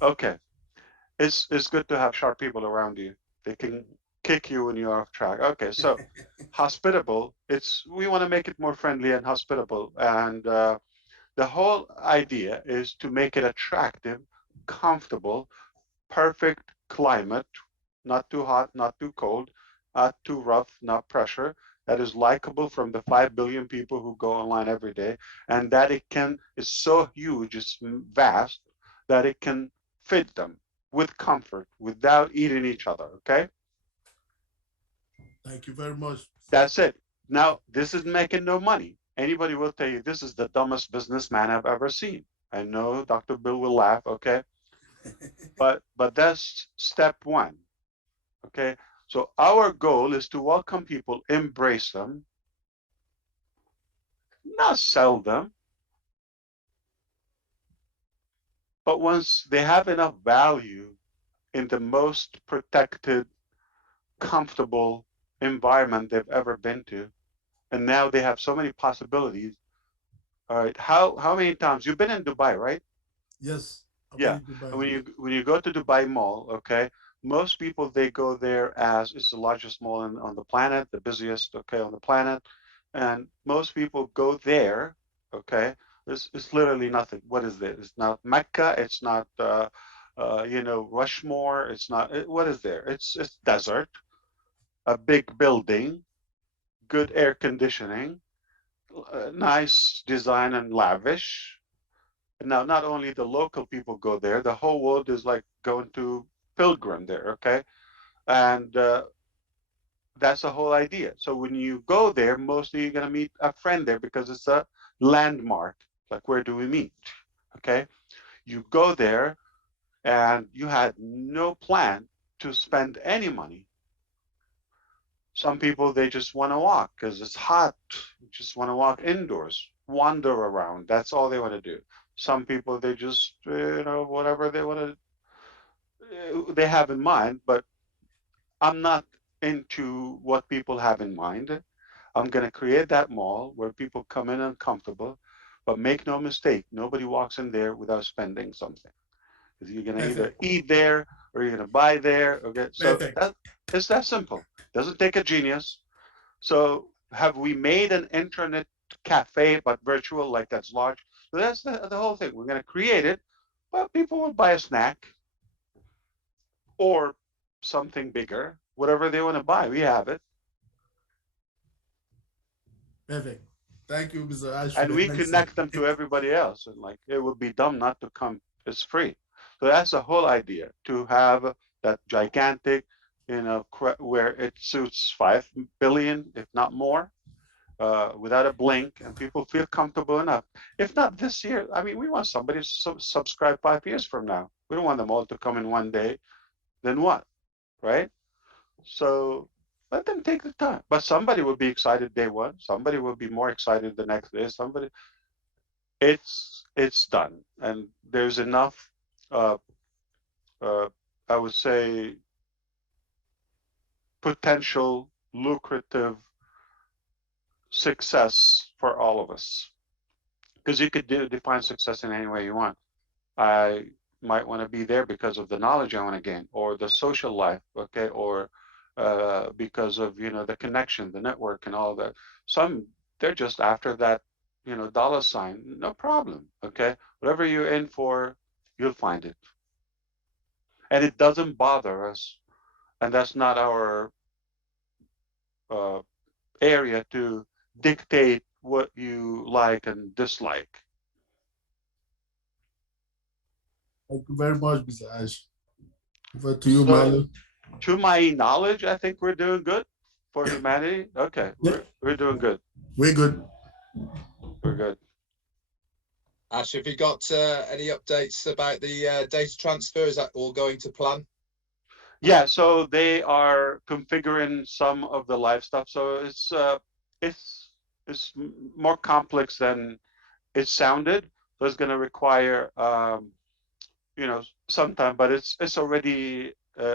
Okay. It's good to have sharp people around you. They can kick you when you're off track. Okay, so hospitable. We want to make it more friendly and hospitable, and the whole idea is to make it attractive, comfortable, perfect climate, not too hot, not too cold, not too rough, not pressure. That is likable from the 5 billion people who go online every day, and that is so huge, it's vast, that it can fit them with comfort without eating each other. Okay. Thank you very much. That's it. Now, this is making no money. Anybody will tell you this is the dumbest businessman I've ever seen. I know Dr. Bill will laugh, okay? but that's step one. Okay. So our goal is to welcome people, embrace them, not sell them. But once they have enough value in the most protected, comfortable environment they've ever been to, and now they have so many possibilities. All right, how many times you've been in Dubai, right? Yes. Yeah. And when you go to Dubai Mall, okay, most people they go there as it's the largest mall on the planet, the busiest, okay, on the planet, and most people go there, okay, It's literally nothing. What is there? It's not Mecca. It's not, you know, Rushmore. It's not, what is there? It's desert, a big building, good air conditioning, nice design and lavish. Now, not only the local people go there, the whole world is like going to pilgrim there, okay? And that's the whole idea. So when you go there, mostly you're going to meet a friend there because it's a landmark. Like, where do we meet? Okay. You go there and you had no plan to spend any money. Some people, they just want to walk because it's hot. You just want to walk indoors, wander around. That's all they want to do. Some people, they just, you know, whatever they want to, they have in mind, but I'm not into what people have in mind. I'm going to create that mall where people come in uncomfortable, but make no mistake, nobody walks in there without spending something. Because you're going to either eat there or you're going to buy there. Okay, so it's that simple. Doesn't take a genius. So have we made an internet cafe but virtual, like that's large? So that's the whole thing. We're going to create it, but people will buy a snack or something bigger, whatever they want to buy. We have it. Perfect. Thank you, Mr. Ash. And we connect them to everybody else. And like, it would be dumb not to come. It's free. So that's the whole idea, to have that gigantic, you know, where it suits 5 billion, if not more, without a blink, and people feel comfortable enough. If not this year, I mean, we want somebody to subscribe 5 years from now. We don't want them all to come in one day. Then what, right? So let them take the time. But somebody will be excited day one. Somebody will be more excited the next day. Somebody, it's done, and there's enough. I would say potential lucrative success for all of us, because you could define success in any way you want. I might want to be there because of the knowledge I want to gain, or the social life, okay, or because of, you know, the connection, the network, and all that. Some, they're just after that, you know, dollar sign. No problem, okay. Whatever you're in for, you'll find it, and it doesn't bother us, and that's not our area to dictate what you like and dislike. Thank you very much, Mr. Ash. Over to you, So, Milo. to my knowledge, I think we're doing good for humanity. Okay, we're doing good. We're good. We're good. Ash, have you got any updates about the data transfer? Is that all going to plan? Yeah, so they are configuring some of the live stuff. So it's more complex than it sounded. So it's going to require you know, some time, but it's already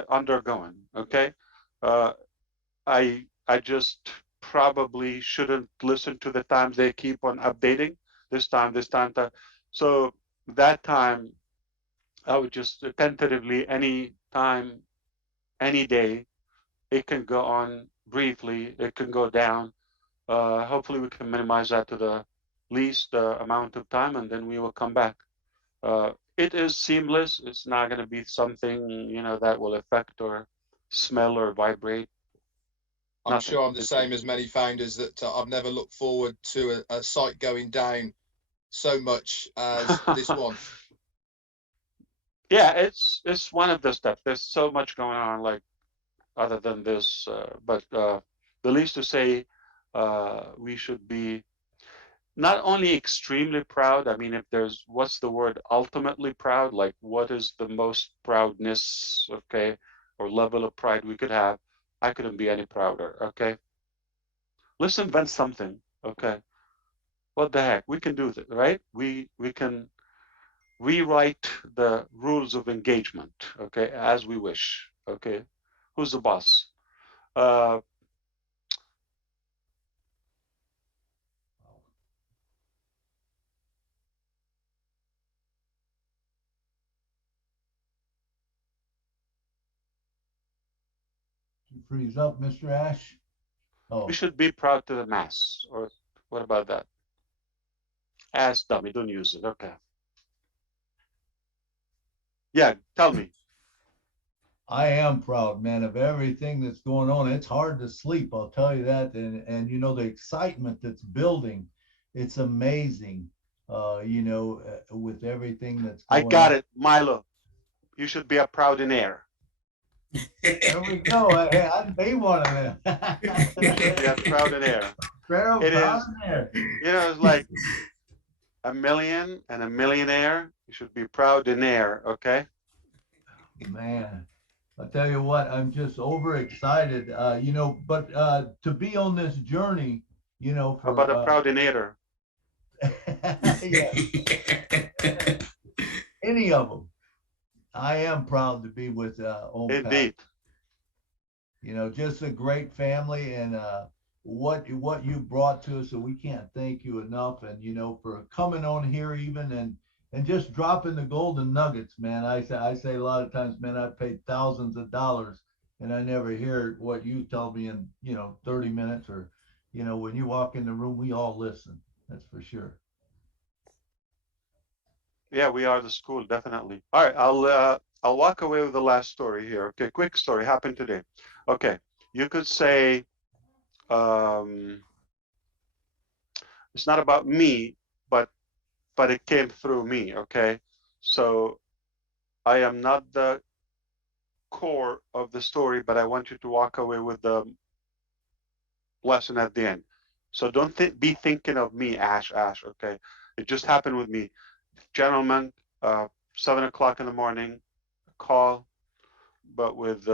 undergoing. Okay, I just probably shouldn't listen to the times they keep on updating. This time. So that time, I would just tentatively, any time, any day, it can go on briefly, it can go down. Hopefully we can minimize that to the least amount of time, and then we will come back. It is seamless. It's not going to be something, you know, that will affect or smell or vibrate. I'm Nothing. sure I'm the same as many founders, that I've never looked forward to a site going down so much as this one. Yeah, it's one of the steps. There's so much going on, like, other than this, but the least to say, we should be not only extremely proud. I mean, if there's, what's the word, ultimately proud, like what is the most proudness, okay, or level of pride we could have, I couldn't be any prouder. Okay, let's invent something. Okay, what the heck, we can do that, right? We can rewrite the rules of engagement, okay, as we wish. Okay, who's the boss? You freeze up, Mr. Ash? Oh, We should be proud to the mass, or what about that? Ass dummy, don't use it. Okay. Yeah, tell me. I am proud, man, of everything that's going on. It's hard to sleep, I'll tell you that. And you know, the excitement that's building, it's amazing. With everything that's I going got on. it, Milo. You should be a proud in air. There we go. Hey, I'd be one of them. You should be a proud in air. Pharaoh, It proud is, in there. you know, it's like a million and a millionaire. You should be proud in air, okay? Man, I tell you what, I'm just overexcited. But to be on this journey, How for about a proud in air? yeah, any of them. I am proud to be with old Pat. Indeed. Just a great family, and what you brought to us, so we can't thank you enough. And for coming on here even and just dropping the golden nuggets, man. I say a lot of times, man, I've paid thousands of dollars and I never hear what you tell me in 30 minutes, or when you walk in the room, we all listen. That's for sure. Yeah, we are the school, definitely. All right, I'll walk away with the last story here. Okay, quick story happened today. Okay, you could say it's not about me, but it came through me. Okay, so I am not the core of the story, but I want you to walk away with the lesson at the end. So don't be thinking of me, Ash. Okay, it just happened with me, gentlemen. 7 o'clock in the morning, call, but with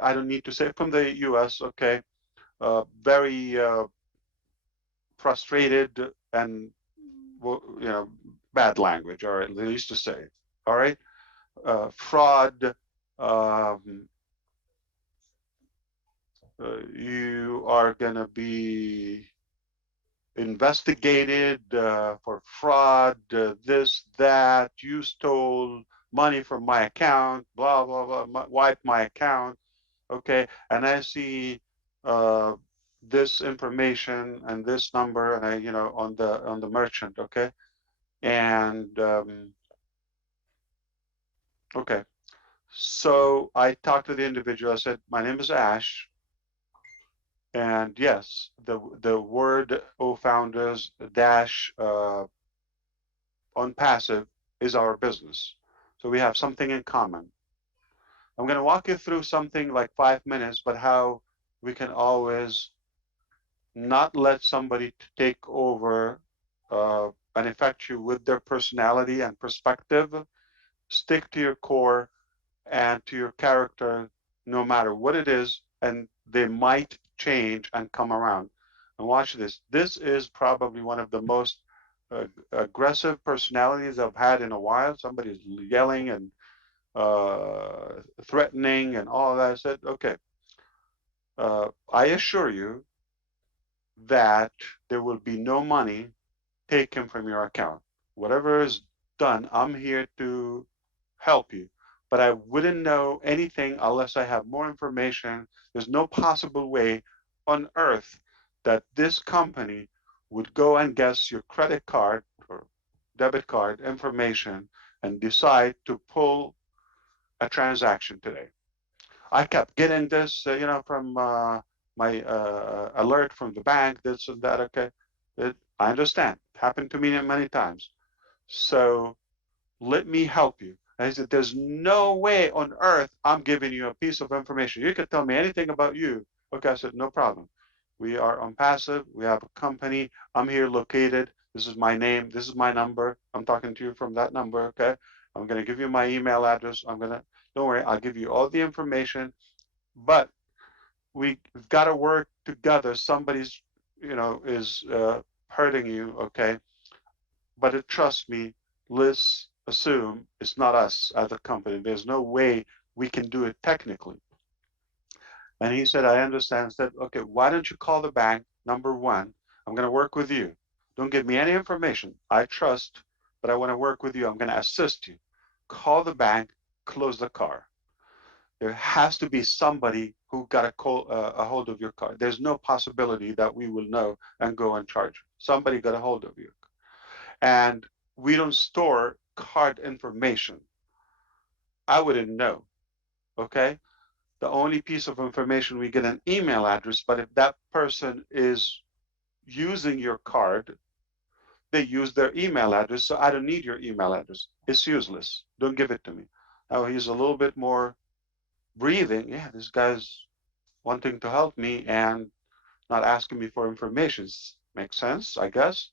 I don't need to say, from the U.S. Okay, very frustrated and bad language. All right, they used to say. All right, fraud. You are gonna be investigated for fraud, this, that, you stole money from my account, blah, blah, blah, wipe my account, okay? And I see this information and this number, and I, on the merchant, okay? And, okay. So I talked to the individual, I said, my name is Ash. And yes, the word founders dash on passive is our business. So we have something in common. I'm going to walk you through something like 5 minutes, but how we can always not let somebody take over and affect you with their personality and perspective. Stick to your core and to your character, no matter what it is, and they might change and come around. And watch this. This is probably one of the most aggressive personalities I've had in a while. Somebody's yelling and threatening and all of that. I said, okay, I assure you that there will be no money taken from your account. Whatever is done, I'm here to help you. But I wouldn't know anything unless I have more information. There's no possible way on earth that this company would go and guess your credit card or debit card information and decide to pull a transaction today. I kept getting this, from my alert from the bank, this and that. Okay, I understand. Happened to me many times. So let me help you. And he said, there's no way on earth I'm giving you a piece of information. You can tell me anything about you. Okay, I said, no problem. We are on passive. We have a company. I'm here located. This is my name. This is my number. I'm talking to you from that number. Okay, I'm going to give you my email address. Don't worry, I'll give you all the information. But we've got to work together. Somebody's, is hurting you. Okay, but trust me, let's assume it's not us as a company. There's no way we can do it technically. And he said, I understand. I said, okay, why don't you call the bank? Number one, I'm going to work with you. Don't give me any information. I trust, but I want to work with you. I'm going to assist you. Call the bank, close the car. There has to be somebody who got a hold of your card. There's no possibility that we will know and go and charge you. Somebody got a hold of you. And we don't store card information. I wouldn't know, okay? The only piece of information, we get an email address, but if that person is using your card, they use their email address, so I don't need your email address. It's useless. Don't give it to me. Now he's a little bit more breathing. Yeah, this guy's wanting to help me and not asking me for information. Makes sense, I guess.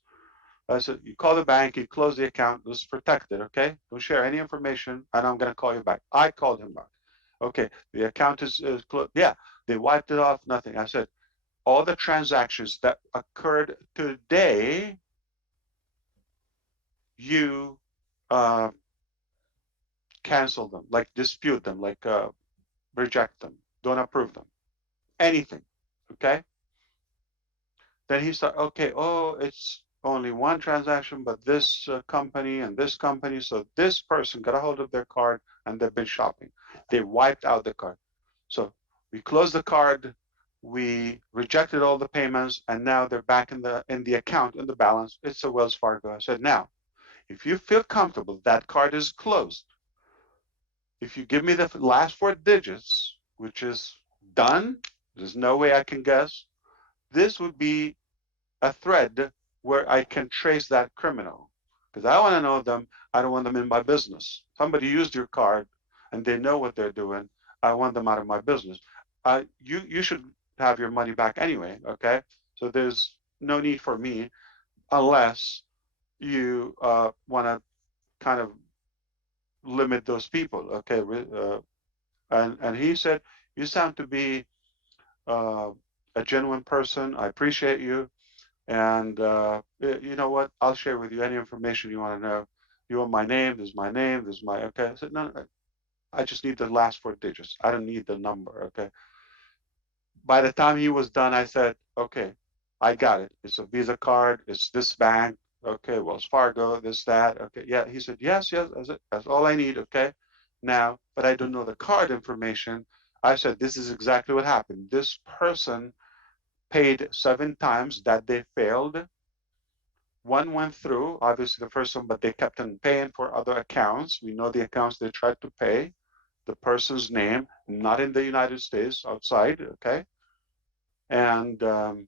I said, you call the bank, you close the account, this is protected, okay? Don't share any information, and I'm gonna call you back. I called him back. Okay, the account is closed. Yeah, they wiped it off, nothing. I said, all the transactions that occurred today, you cancel them, like dispute them, like reject them, don't approve them, anything, okay? Then he started, okay, oh, it's only one transaction, but this company and this company, so this person got a hold of their card and they've been shopping. They wiped out the card. So we closed the card, we rejected all the payments, and now they're back in the account, in the balance. It's a Wells Fargo. I said, now, if you feel comfortable, that card is closed. If you give me the last 4 digits, which is done, there's no way I can guess, this would be a thread where I can trace that criminal. Because I want to know them, I don't want them in my business. Somebody used your card and they know what they're doing. I want them out of my business. You should have your money back anyway, okay? So there's no need for me unless you want to kind of limit those people, okay? And he said, you sound to be a genuine person. I appreciate you. And you know what? I'll share with you any information you want to know. You want my name? This is my name. This is my, okay. I said, no, I just need the last 4 digits. I don't need the number, okay. By the time he was done, I said, okay, I got it. It's a Visa card. It's this bank. Okay, Wells Fargo, this, that. Okay, yeah. He said, yes, that's all I need, okay. Now, but I don't know the card information. I said, this is exactly what happened. This person paid 7 times that they failed. One went through, obviously the first one, but they kept on paying for other accounts. We know the accounts they tried to pay. The person's name, not in the United States, outside, okay? And the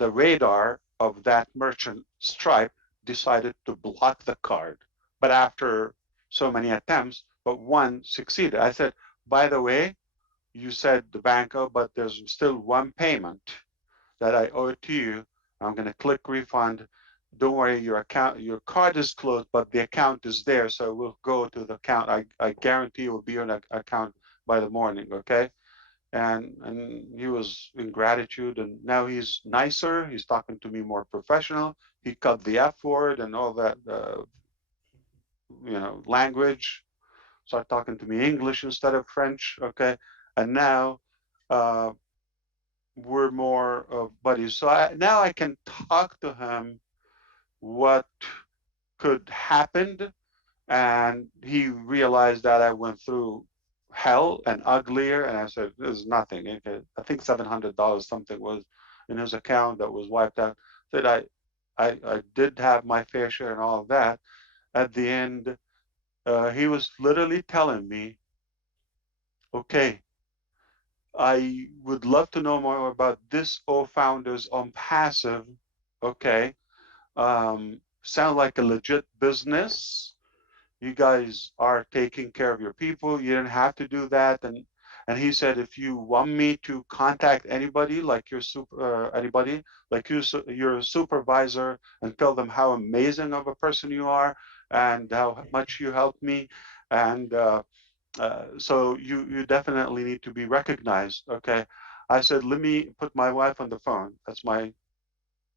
radar of that merchant, Stripe, decided to block the card. But after so many attempts, but one succeeded. I said, by the way, you said the banco, but there's still one payment that I owe to you. I'm going to click refund. Don't worry, your card is closed, but the account is there. So we'll go to the account. I guarantee it will be on the account by the morning, okay? And he was in gratitude, and now he's nicer. He's talking to me more professional. He cut the F word and all that, language. Start talking to me English instead of French, okay? And now we're more buddies. So now I can talk to him what could happen, and he realized that I went through hell and uglier, and I said, there's nothing. Okay. I think $700 something was in his account that was wiped out. That I did have my fair share and all of that. At the end, he was literally telling me, okay, I would love to know more about this founders on passive. Okay. Sound like a legit business. You guys are taking care of your people. You didn't have to do that. And he said, if you want me to contact anybody, like your your supervisor, and tell them how amazing of a person you are and how much you helped me, and so you definitely need to be recognized. Okay. I said, let me put my wife on the phone. That's the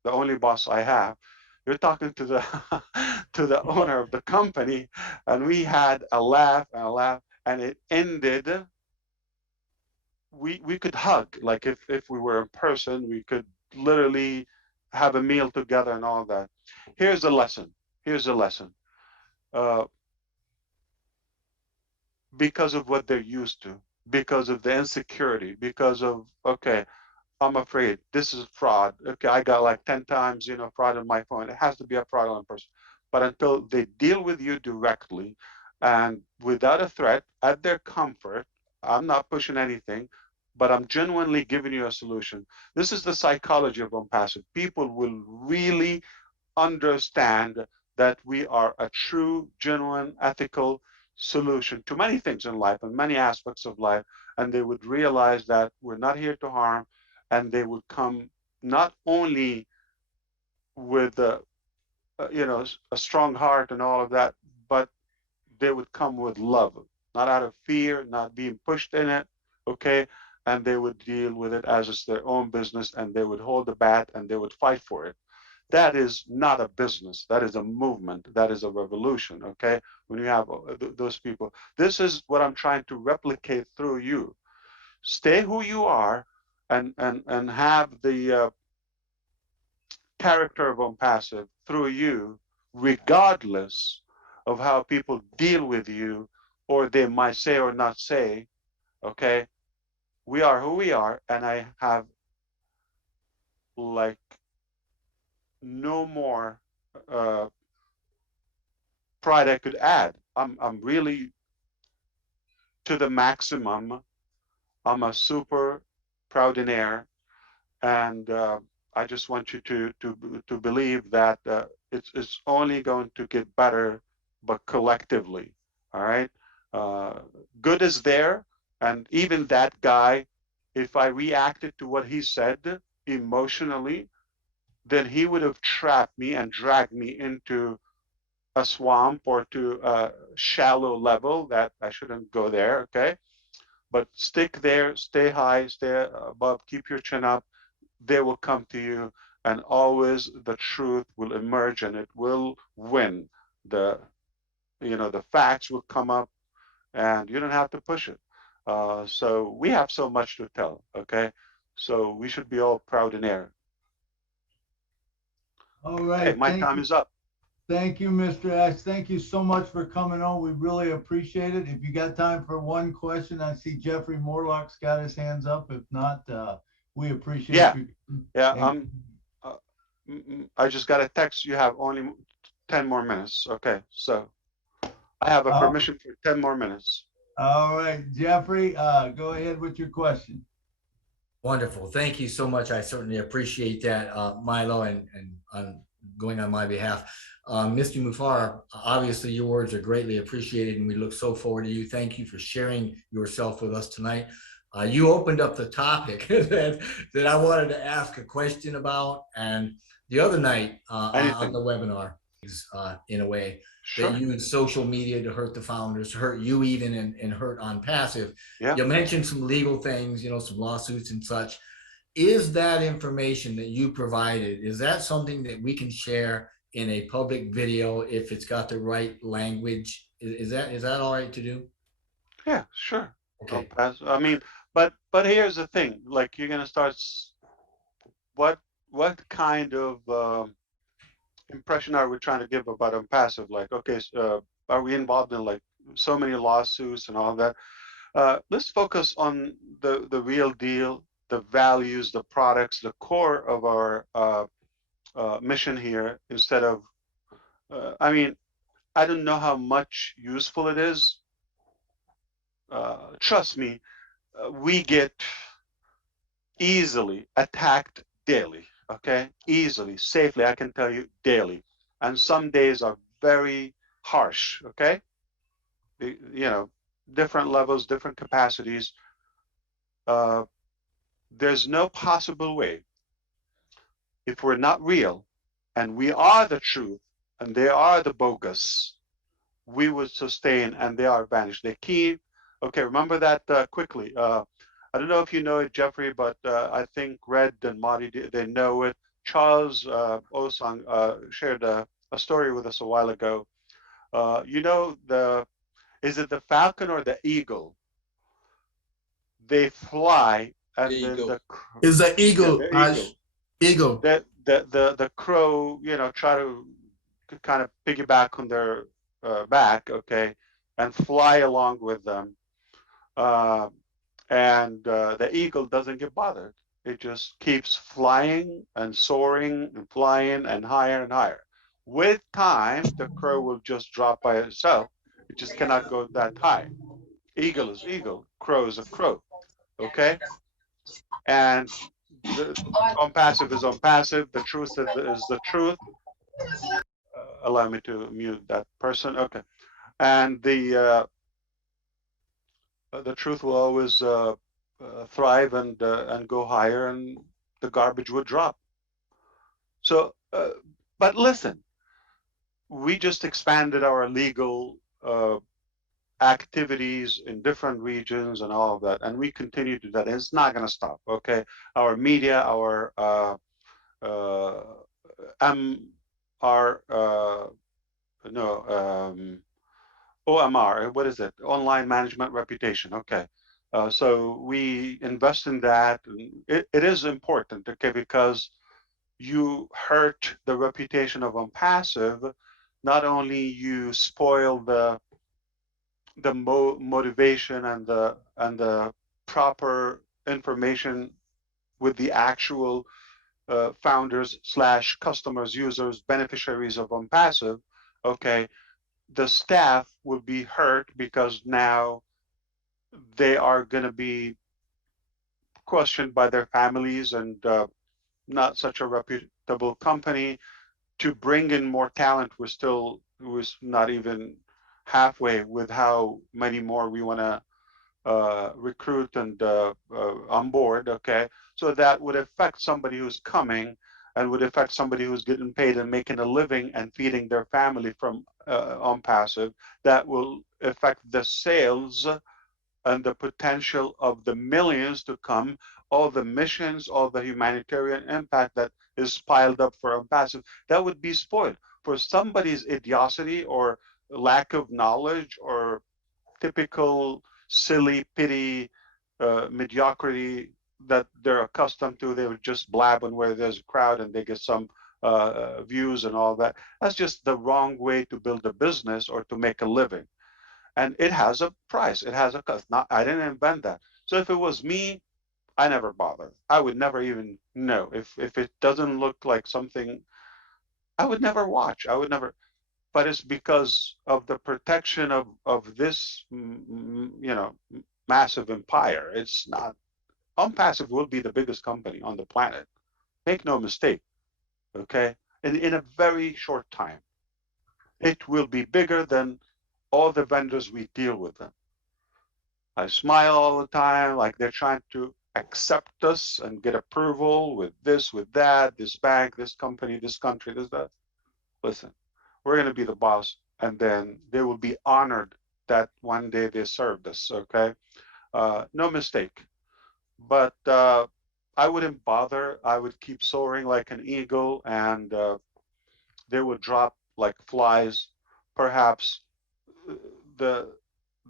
only boss I have. You're talking to the to the owner of the company, and we had a laugh, and it ended. We could hug, like if we were in person, we could literally have a meal together and all that. Here's a lesson. because of what they're used to, because of the insecurity, because of, okay, I'm afraid this is fraud. Okay, I got like 10 times, you know, fraud on my phone. It has to be a fraudulent person. But until they deal with you directly and without a threat, at their comfort, I'm not pushing anything, but I'm genuinely giving you a solution. This is the psychology of impassive. People will really understand that we are a true, genuine, ethical solution to many things in life and many aspects of life. And they would realize that we're not here to harm, and they would come not only with you know, a strong heart and all of that, but they would come with love, not out of fear, not being pushed in it, okay? And they would deal with it as it's their own business, and they would hold the bat and they would fight for it. That is not a business. That is a movement. That is a revolution, okay? When you have those people. This is what I'm trying to replicate through you. Stay who you are, and have the character of impassive through you, regardless of how people deal with you, or they might say or not say, okay? We are who we are, and I have like no more pride I could add. I'm really to the maximum. I'm a super proud in air, and I just want you to believe that it's only going to get better, but collectively. All right, good is there, and even that guy, if I reacted to what he said emotionally, then he would have trapped me and dragged me into a swamp or to a shallow level that I shouldn't go there, okay? But stick there, stay high, stay above, keep your chin up. They will come to you, and always the truth will emerge and it will win. The, you know, the facts will come up, and you don't have to push it. So we have so much to tell, okay? So we should be all proud in air. All right. Hey, my time is up. Thank you, Mr. Ash. Thank you so much for coming on. We really appreciate it. If you got time for one question, I see Jeffrey Morlock's got his hands up. If not, we appreciate you. Yeah, I just got a text. You have only 10 more minutes. Okay, so I have a permission for 10 more minutes. All right, Jeffrey, go ahead with your question. Wonderful. Thank you so much. I certainly appreciate that, Milo, and going on my behalf. Mr. Mufareh, obviously your words are greatly appreciated, and we look so forward to you. Thank you for sharing yourself with us tonight. You opened up the topic that I wanted to ask a question about, and the other night on the webinar, in a way, Sure. that use social media to hurt the founders, hurt you even, and hurt on passive. Yeah. You mentioned some legal things, you know, some lawsuits and such. Is that information that you provided, is that something that we can share in a public video if it's got the right language? Is that all right to do? Yeah, sure. Okay. I mean, but here's the thing, like, you're gonna start, what kind of impression are we trying to give about impassive? Like, okay, are we involved in like so many lawsuits and all that? Let's focus on the real deal, the values, the products, the core of our mission here, instead of, I mean, I don't know how much useful it is. Trust me, we get easily attacked daily, okay? Easily, safely, I can tell you, daily. And some days are very harsh, okay? You know, different levels, different capacities. There's no possible way, if we're not real and we are the truth and they are the bogus, we would sustain, and they are vanished. They keep, okay, remember that quickly. I don't know if you know it, Jeffrey, but I think Red and Marty, they know it. Charles Osang shared a story with us a while ago. You know, is it the falcon or the eagle? They fly, and Eagle. then It's the eagle, yeah, Ash. Eagle. the crow, you know, try to kind of piggyback on their back, okay, and fly along with them. The eagle doesn't get bothered. It just keeps flying and soaring and flying and higher and higher. With time, the crow will just drop by itself. It just cannot go that high. Eagle is eagle, crow is a crow, okay? And the unpassive is unpassive, the truth is the truth. Allow me to mute that person, okay. And the truth will always thrive and go higher, and the garbage would drop. So, but listen, we just expanded our legal activities in different regions and all of that, and we continue to do that. And it's not going to stop. Okay, our media, our OMR, what is it? Online management reputation. Okay. So we invest in that. And it is important, okay, because you hurt the reputation of Unpassive. Not only you spoil the motivation and the proper information with the actual founders / customers, users, beneficiaries of Unpassive, okay, the staff will be hurt because now they are going to be questioned by their families, and not such a reputable company. To bring in more talent, was not even halfway with how many more we want to recruit and onboard. Okay, so that would affect somebody who's coming, and would affect somebody who's getting paid and making a living and feeding their family from Unpassive. That will affect the sales and the potential of the millions to come, all the missions, all the humanitarian impact that is piled up for Unpassive, that would be spoiled for somebody's idiocy or lack of knowledge or typical silly pity mediocrity that they're accustomed to. They would just blab on where there's a crowd and they get some views and all that. That's just the wrong way to build a business or to make a living. And it has a price. It has a cost. I didn't invent that. So if it was me, I never bother. I would never even know. If it doesn't look like something, I would never watch. I would never. But it's because of the protection of this, massive empire. It's not. Unpassive will be the biggest company on the planet. Make no mistake. Okay, in a very short time, it will be bigger than all the vendors we deal with them. I smile all the time, like they're trying to accept us and get approval with this, with that, this bank, this company, this country, this, that. Listen, we're going to be the boss, and then they will be honored that one day they served us, okay? No mistake. But I wouldn't bother. I would keep soaring like an eagle, and they would drop like flies. Perhaps the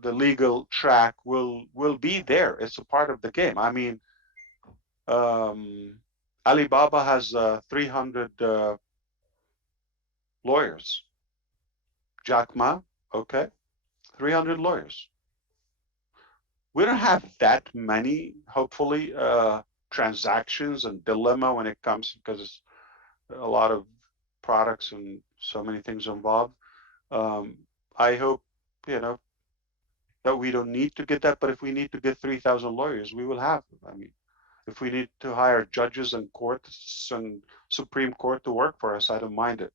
legal track will be there. It's a part of the game. I mean, Alibaba has 300 lawyers. Jack Ma, okay, 300 lawyers. We don't have that many, hopefully, transactions and dilemma when it comes, because it's a lot of products and so many things involved. I hope, that we don't need to get that, but if we need to get 3,000 lawyers, we will have them. I mean, if we need to hire judges and courts and Supreme Court to work for us, I don't mind it.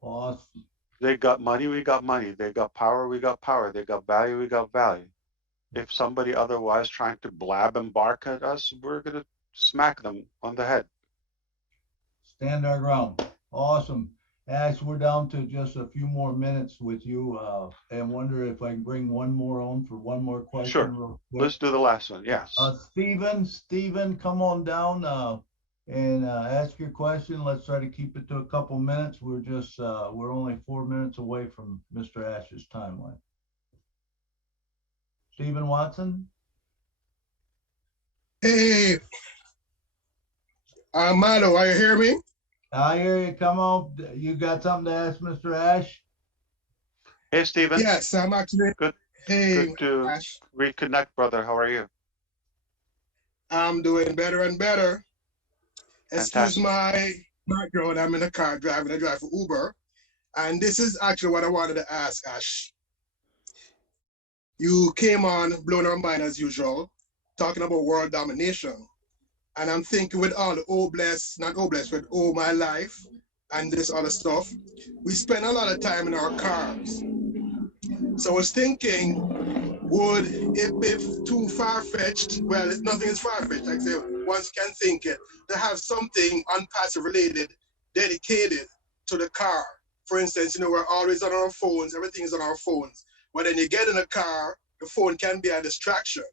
Awesome. They got money, we got money. They got power, we got power. They got value, we got value. If somebody otherwise trying to blab and bark at us, we're going to smack them on the head. Stand our ground. Awesome. Ash, we're down to just a few more minutes with you, and wonder if I can bring one more on for one more question. Sure. Real quick. Let's do the last one. Yes. Stephen, come on down and ask your question. Let's try to keep it to a couple minutes. We're just we're only 4 minutes away from Mr. Ash's timeline. Stephen Watson. Hey, MILO, are you hear me? I hear you. Come on. You got something to ask Mr. Ash? Hey, Stephen. Yes, I'm actually. Good. Hey, Good to Ash, reconnect, brother. How are you? I'm doing better and better. Excuse Fantastic. my background. I'm in a car driving. I drive for Uber, and this is actually what I wanted to ask, Ash. You came on blowing our mind as usual, talking about world domination, and I'm thinking with all the oh bless, not oh bless, but oh my life, and this other stuff, we spend a lot of time in our cars. So I was thinking, would it be too far-fetched? Well, nothing is far-fetched, like I say, one can think it, to have something unpassive related, dedicated to the car. For instance, we're always on our phones, everything is on our phones. But then you get in a car, the phone can be a distraction.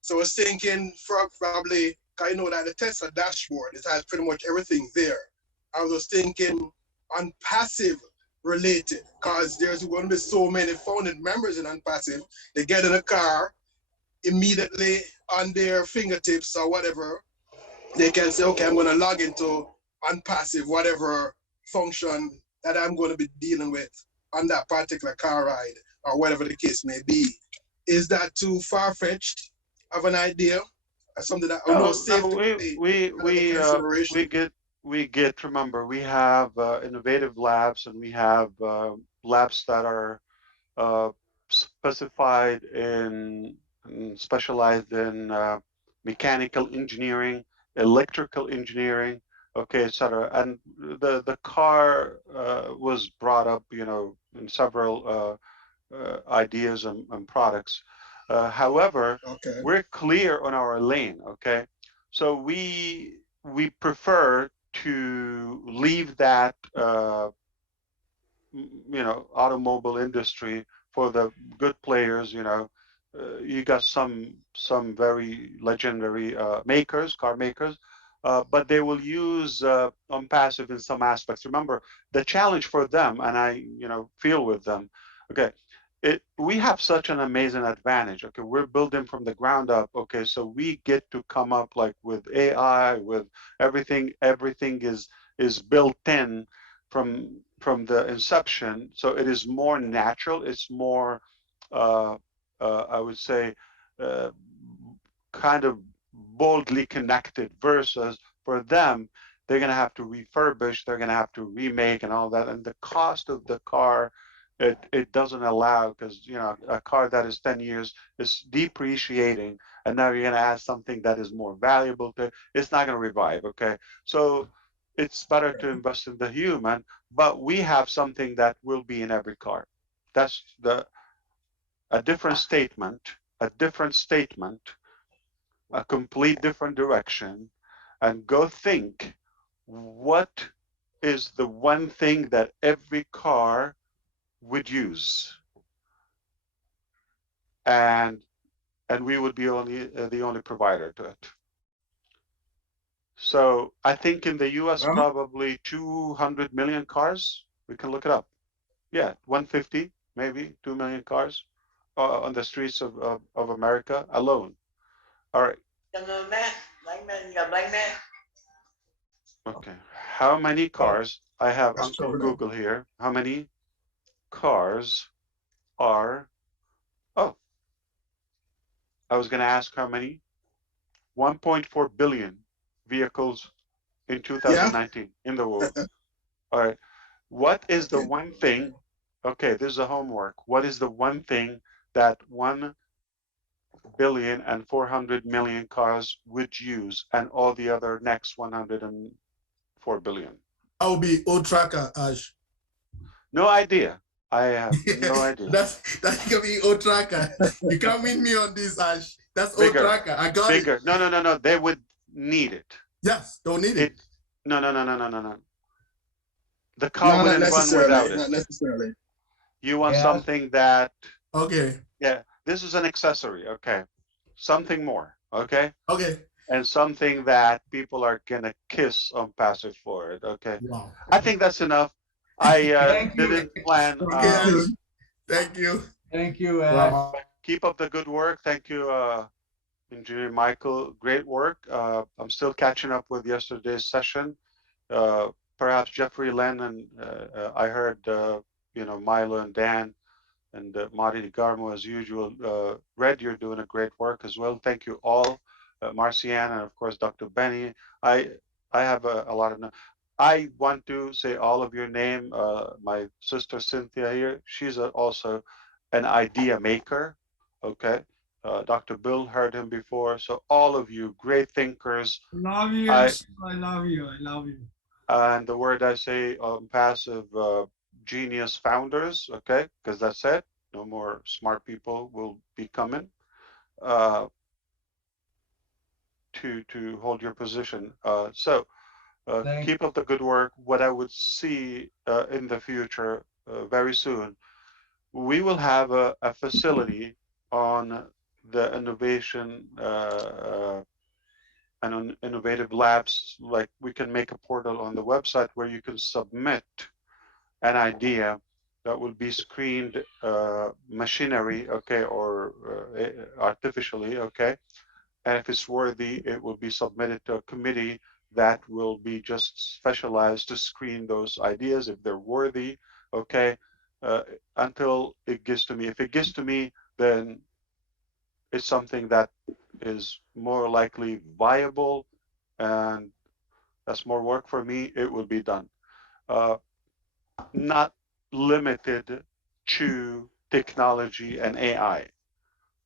So I was thinking probably, I know that the Tesla dashboard, it has pretty much everything there. I was thinking unpassive related, because there's going to be so many founding members in unpassive. They get in a car, immediately on their fingertips or whatever, they can say, okay, I'm going to log into unpassive, whatever function that I'm going to be dealing with on that particular car ride or whatever the case may be. Is that too far-fetched of an idea? Or something that I know No, safe to consideration? we get. Remember, we have innovative labs, and we have labs that are specified in specialized in mechanical engineering, electrical engineering, okay, etc. And the car was brought up, in several ideas and products. However, Okay. we're clear on our lane, okay? So we prefer to leave that automobile industry for the good players. You got some very legendary car makers, but they will use unpassive in some aspects. Remember, the challenge for them, and I feel with them, okay, we have such an amazing advantage. Okay, we're building from the ground up. Okay, so we get to come up like with AI, with everything. Everything is built in from the inception. So it is more natural. It's more, I would say, uh, kind of boldly connected. Versus for them, they're going to have to refurbish. They're going to have to remake and all that. And the cost of the car, it doesn't allow, because a car that is 10 years is depreciating, and now you're going to add something that is more valuable to it. It's not going to revive. Okay, so it's better to invest in the human, but we have something that will be in every car. That's a different statement, a complete different direction, and go think, what is the one thing that every car would use, and we would be the only provider to it. So I think in the US, probably 200 million cars. We can look it up. Yeah, 150, maybe 2 million cars on the streets of America alone. All right. Okay. How many cars? I have That's Uncle covered up. Google here. How many cars are? Oh, I was going to ask how many. 1.4 billion vehicles in 2019 in the world. All right. What is the one thing? Okay, this is a homework. What is the one thing that 1,400,000,000 cars would use, and all the other next 104 billion? I will be old tracker, Ash. No idea. I have no idea. That's gonna be old tracker. You can't win me on this, Ash. That's old Bigger. tracker. I got Bigger. it. No. They would need it. Yes, they'll need it. No. The car No, wouldn't run without it. Not necessarily. You want something that, Okay. yeah, this is an accessory, okay? Something more, okay? Okay. And something that people are gonna kiss on passive for it, okay? Wow. I think that's enough. I didn't plan. Okay, Ash. Thank you. Thank you, Ash. Wow. Keep up the good work. Thank you, Engineer Michael. Great work. I'm still catching up with yesterday's session. perhaps Jeffrey, Len, and I heard you know, Milo and Dan and Marty DeGarmo as usual. Red, you're doing a great work as well. Thank you all, Marciana, and of course Dr. Benny. I have a lot of. I want to say all of your name. My sister Cynthia here, she's also an idea maker. Okay. Dr. Bill, heard him before. So all of you, great thinkers. Love you. I love you. I love you. And the word I say, passive genius founders. Okay, because that's it. No more smart people will be coming to hold your position. So keep up the good work. What I would see in the future, very soon, we will have a facility on the innovation and on innovative labs. Like, we can make a portal on the website where you can submit an idea that will be screened machinery, okay, or artificially, okay. And if it's worthy, it will be submitted to a committee that will be just specialized to screen those ideas if they're worthy, okay, until it gets to me. If it gets to me, then it's something that is more likely viable, and that's more work for me. It will be done. Not limited to technology and AI.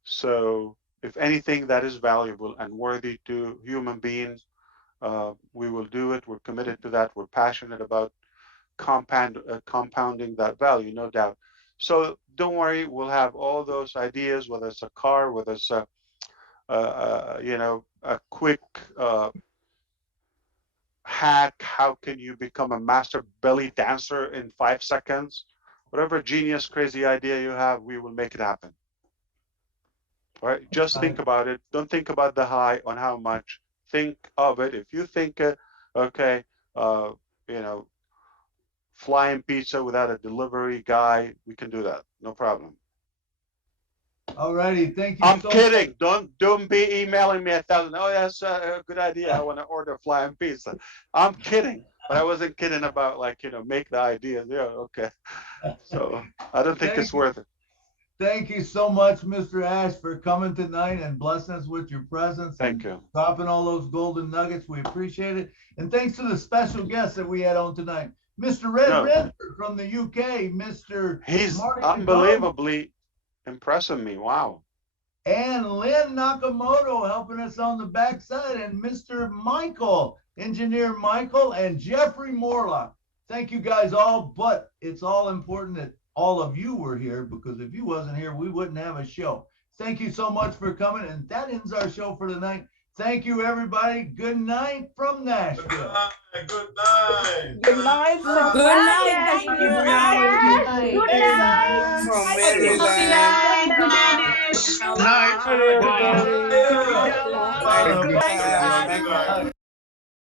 So if anything that is valuable and worthy to human beings, we will do it. We're committed to that. We're passionate about compounding that value, no doubt. So don't worry, we'll have all those ideas, whether it's a car, whether it's a you know, a quick hack. How can you become a master belly dancer in 5 seconds? Whatever genius, crazy idea you have, we will make it happen. All right, just think about it. Don't think about the high on how much. Think of it. If you think, okay, you know, flying pizza without a delivery guy, we can do that. No problem. Alrighty, thank you. I'm kidding. Don't be emailing me 1,000. Oh, that's a good idea. I want to order flying pizza. I'm kidding, but I wasn't kidding about, like, you know, make the idea. Yeah, okay. So I don't think it's worth it. Thank you so much, Mr. Ash, for coming tonight and blessing us with your presence. Thank you. Dropping all those golden nuggets. We appreciate it. And thanks to the special guests that we had on tonight. Mr. Red Redford from the UK, Mr. He's Marty unbelievably impressing me. Wow. And Lynn Nakamoto helping us on the backside, and Mr. Michael, Engineer Michael, and Jeffrey Morlock. Thank you guys all, but it's all important that all of you were here, because if you wasn't here, we wouldn't have a show. Thank you so much for coming, and that ends our show for tonight. Thank you, everybody. Good night from Nashville. Good night. Good night. Good night. Thank you. Good night. Good night. From Good Maryland. night. Good night. Good night.